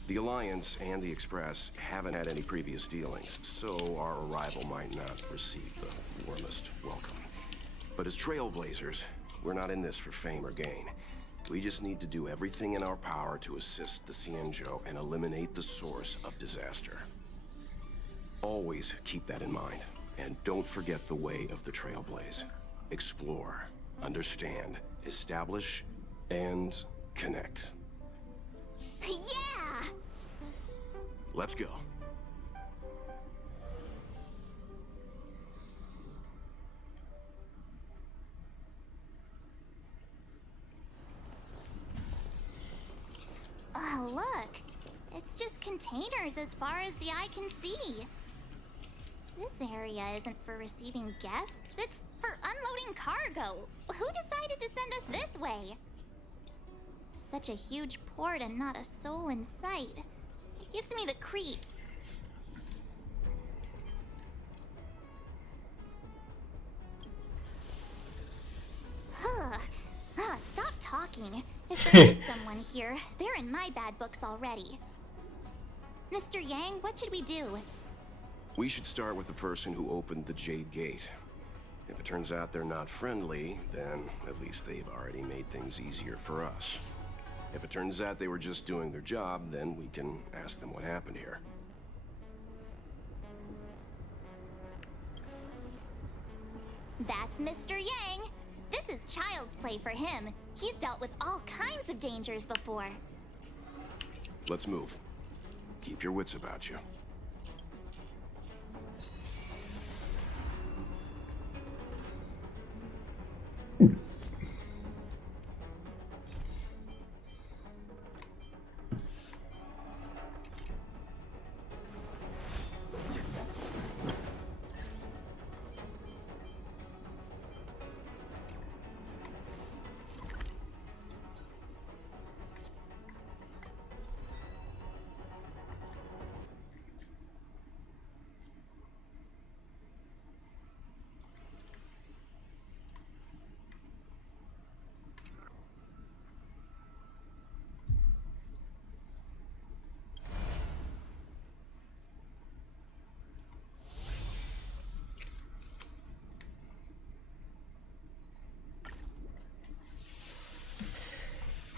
The Alliance and the Express haven't had any previous dealings, so our arrival might not receive the warmest welcome. But as trailblazers, we're not in this for fame or gain. We just need to do everything in our power to assist the Xianzhou and eliminate the source of disaster. Always keep that in mind, and don't forget the way of the Trailblaze. Explore, understand, establish, and connect. Yeah! Let's go. Oh, look. It's just containers as far as the eye can see. This area isn't for receiving guests, it's for unloading cargo. Who decided to send us this way? Such a huge port and not a soul in sight. It gives me the creeps. Stop talking. If there is someone here, they're in my bad books already. Mr. Yang, what should we do? We should start with the person who opened the Jade Gate. If it turns out they're not friendly, then at least they've already made things easier for us. If it turns out they were just doing their job, then we can ask them what happened here. That's Mr. Yang. This is child's play for him. He's dealt with all kinds of dangers before. Let's move. Keep your wits about you.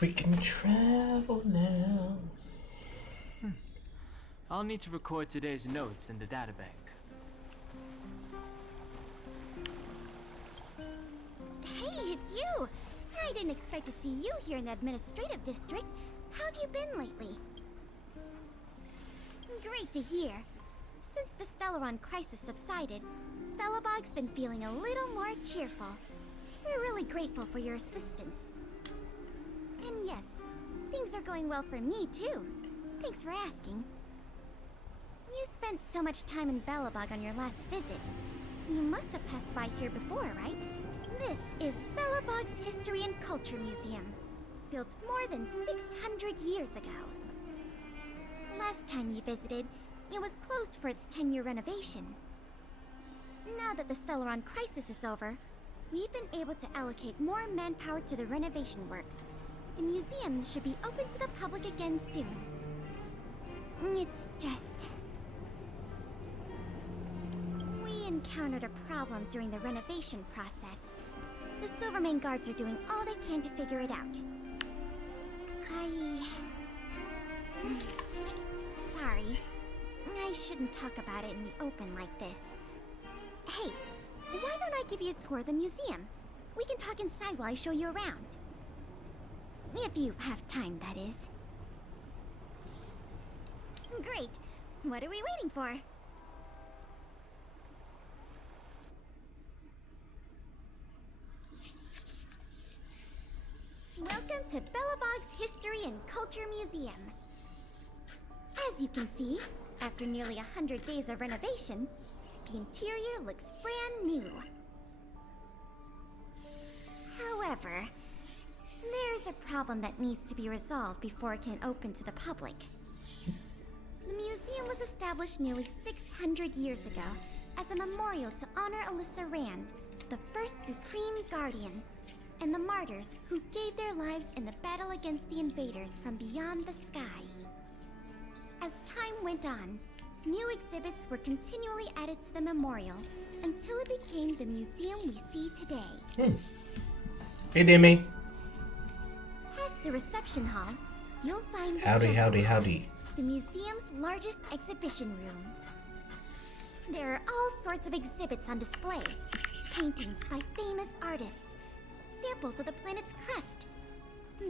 We can travel now. I'll need to record today's notes in the databank. Hey, it's you! I didn't expect to see you here in the administrative district. How have you been lately? Great to hear. Since the Stellaron crisis subsided, Belobog's been feeling a little more cheerful. We're really grateful for your assistance. And yes, things are going well for me too. Thanks for asking. You spent so much time in Belobog on your last visit. You must have passed by here before, right? This is Belobog's History and Culture Museum, built more than 600 years ago. Last time you visited, it was closed for its 10-year renovation. Now that the Stellaron crisis is over, we've been able to allocate more manpower to the renovation works. The museum should be open to the public again soon. It's just... we encountered a problem during the renovation process. The Silvermane guards are doing all they can to figure it out. Sorry. I shouldn't talk about it in the open like this. Hey, why don't I give you a tour of the museum? We can talk inside while I show you around. If you have time, that is. Great. What are we waiting for? Welcome to Belobog's History and Culture Museum. As you can see, after nearly 100 days of renovation, the interior looks brand new. However, there's a problem that needs to be resolved before it can open to the public. The museum was established nearly 600 years ago as a memorial to honor Alyssa Rand, the first Supreme Guardian, and the martyrs who gave their lives in the battle against the invaders from beyond the sky. As time went on, new exhibits were continually added to the memorial until it became the museum we see today. Hey, Demi. Past the reception hall, you'll find the Howdy, general howdy, hall, howdy. the museum's largest exhibition room. There are all sorts of exhibits on display. Paintings by famous artists, samples of the planet's crust.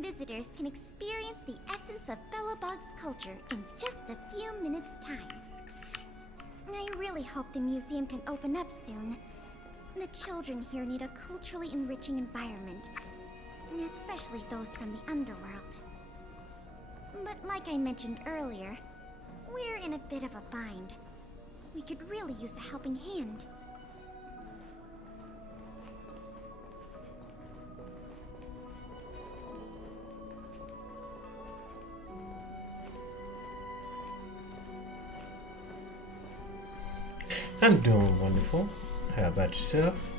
Visitors can experience the essence of Belobog's culture in just a few minutes' time. I really hope the museum can open up soon. The children here need a culturally enriching environment, especially those from the underworld. But like I mentioned earlier, we're in a bit of a bind. We could really use a helping hand. I'm doing wonderful. How about yourself?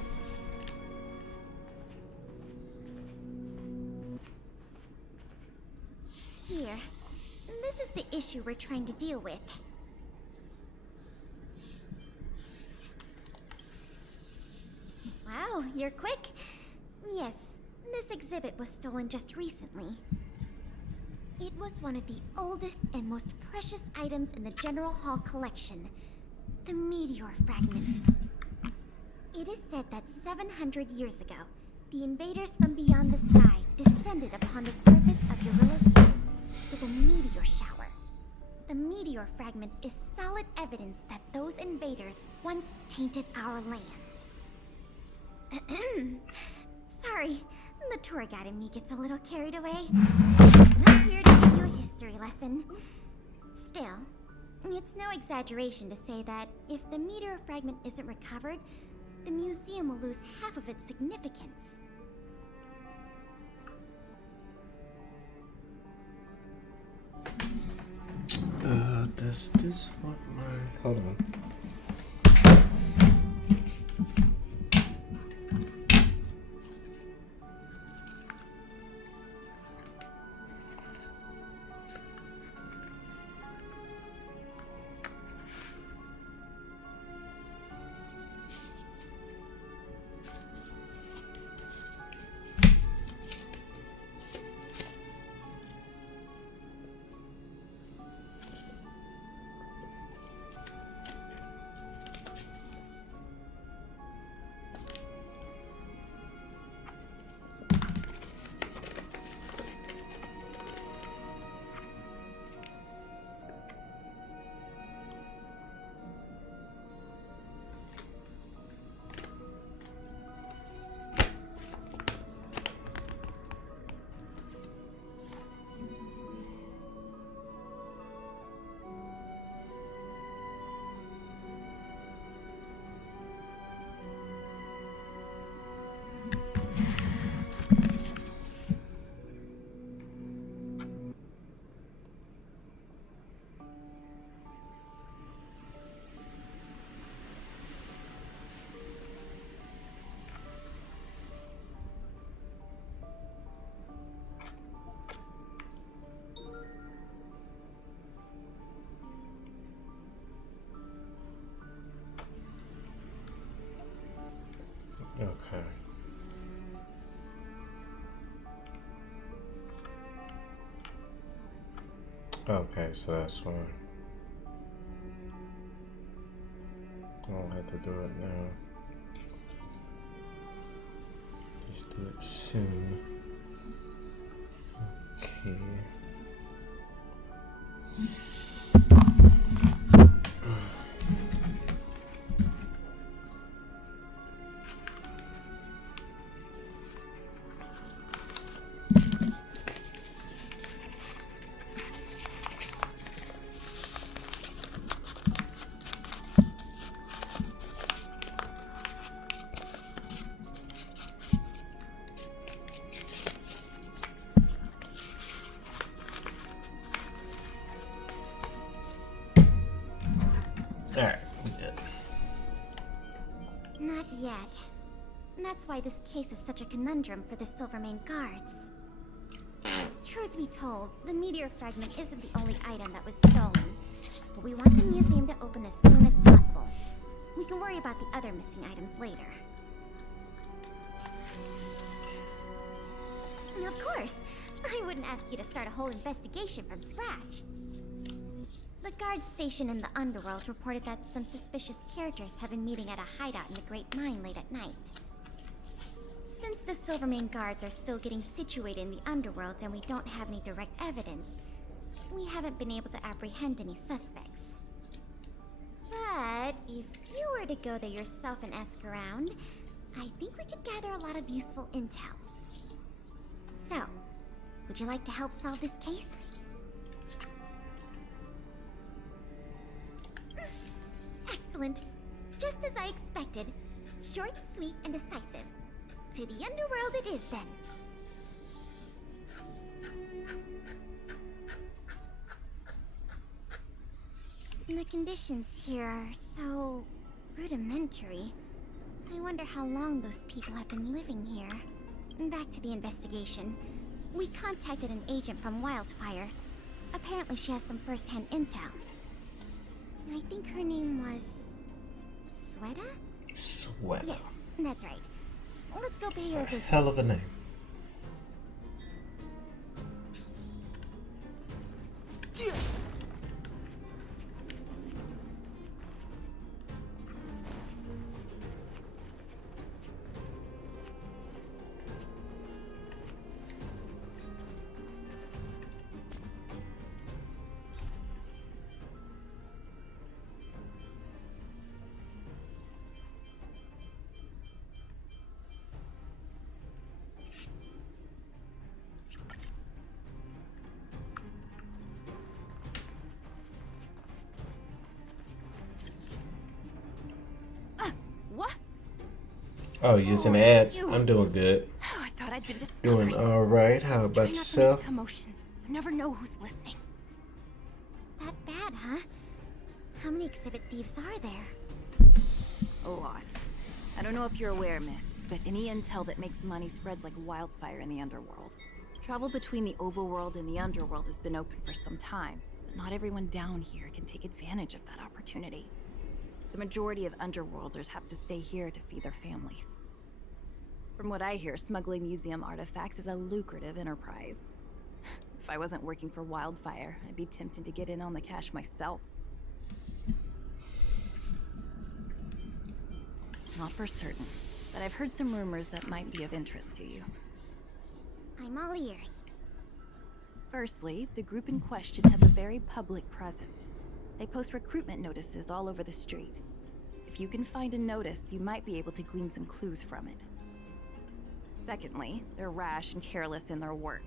Here, this is the issue we're trying to deal with. Wow, you're quick. Yes, this exhibit was stolen just recently. It was one of the oldest and most precious items in the General Hall collection, the meteor fragment. It is said that 700 years ago, the invaders from beyond the sky descended upon the surface of Eurilo 6 with a meteor shower. The meteor fragment is solid evidence that those invaders once tainted our land. Sorry, the tour guide in me gets a little carried away. I'm not here to give you a history lesson. Still, it's no exaggeration to say that if the meteor fragment isn't recovered, the museum will lose half of its significance. Does this what my... Hold on. Okay. Okay, so that's why. I don't have to do it now. Just do it soon. Okay. Alright, we good. Not yet. And that's why this case is such a conundrum for the Silvermane guards. Truth be told, the meteor fragment isn't the only item that was stolen. But we want the museum to open as soon as possible. We can worry about the other missing items later. And of course, I wouldn't ask you to start a whole investigation from scratch. The guards stationed in the underworld reported that some suspicious characters have been meeting at a hideout in the Great Mine late at night. Since the Silvermane guards are still getting situated in the underworld and we don't have any direct evidence, we haven't been able to apprehend any suspects. But if you were to go there yourself and ask around, I think we could gather a lot of useful intel. So, would you like to help solve this case? Excellent. Just as I expected. Short, sweet, and decisive. To the underworld it is, then. The conditions here are so rudimentary. I wonder how long those people have been living here. Back to the investigation. We contacted an agent from Wildfire. Apparently she has some first-hand intel. I think her name was... Sweta? Sweta. Yes, that's right. Let's go pay It's her a a visit. hell of a name. What? Oh, using ads. I'm doing good. Oh, I thought I'd been discovered. Doing alright. How about Try not to make yourself? a commotion. You never know who's listening. That bad, huh? How many exhibit thieves are there? A lot. I don't know if you're aware, miss, but any intel that makes money spreads like wildfire in the underworld. Travel between the overworld and the underworld has been open for some time, but not everyone down here can take advantage of that opportunity. The majority of underworlders have to stay here to feed their families. From what I hear, smuggling museum artifacts is a lucrative enterprise. If I wasn't working for Wildfire, I'd be tempted to get in on the cash myself. Not for certain, but I've heard some rumors that might be of interest to you. I'm all ears. Firstly, the group in question has a very public presence. They post recruitment notices all over the street. If you can find a notice, you might be able to glean some clues from it. Secondly, they're rash and careless in their work.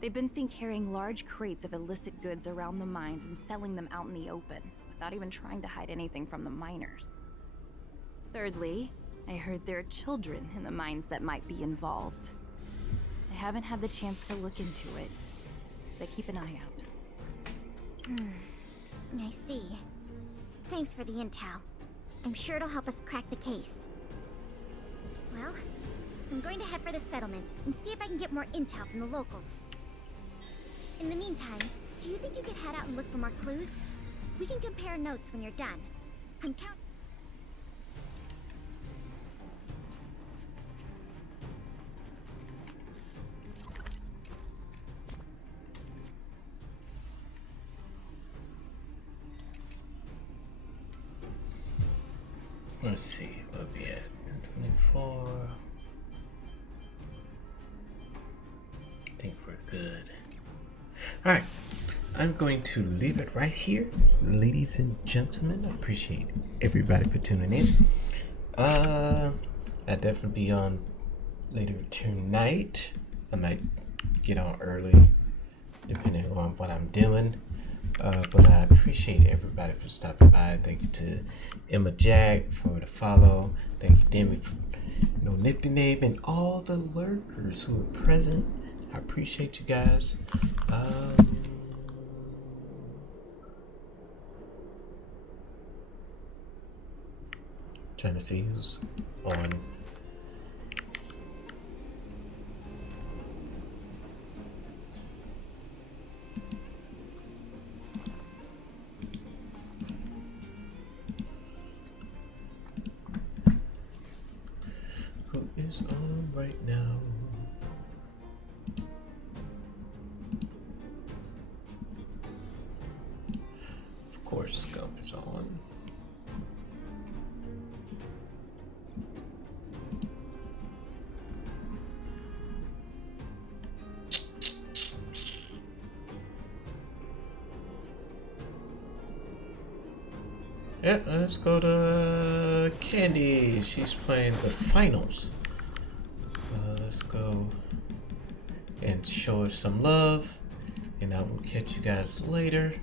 They've been seen carrying large crates of illicit goods around the mines and selling them out in the open, without even trying to hide anything from the miners. Thirdly, I heard there are children in the mines that might be involved. I haven't had the chance to look into it, but keep an eye out. I see. Thanks for the intel. I'm sure it'll help us crack the case. Well, I'm going to head for the settlement and see if I can get more intel from the locals. In the meantime, do you think you could head out and look for more clues? We can compare notes when you're done. I'm Let's see, what we at? 24. I think we're good. Alright, I'm going to leave it right here, ladies and gentlemen. I appreciate everybody for tuning in. I'll definitely be on later tonight. I might get on early, depending on what I'm doing. But I appreciate everybody for stopping by. Thank you to Emma Jack for the follow. Thank you, Demi, for Nifty Name, and all the lurkers who are present. I appreciate you guys. Trying to see who's on. Who is on right now? Of course, Scump is on. Yeah, let's go to Candy. She's playing the finals. Let's go and show her some love, and I will catch you guys later.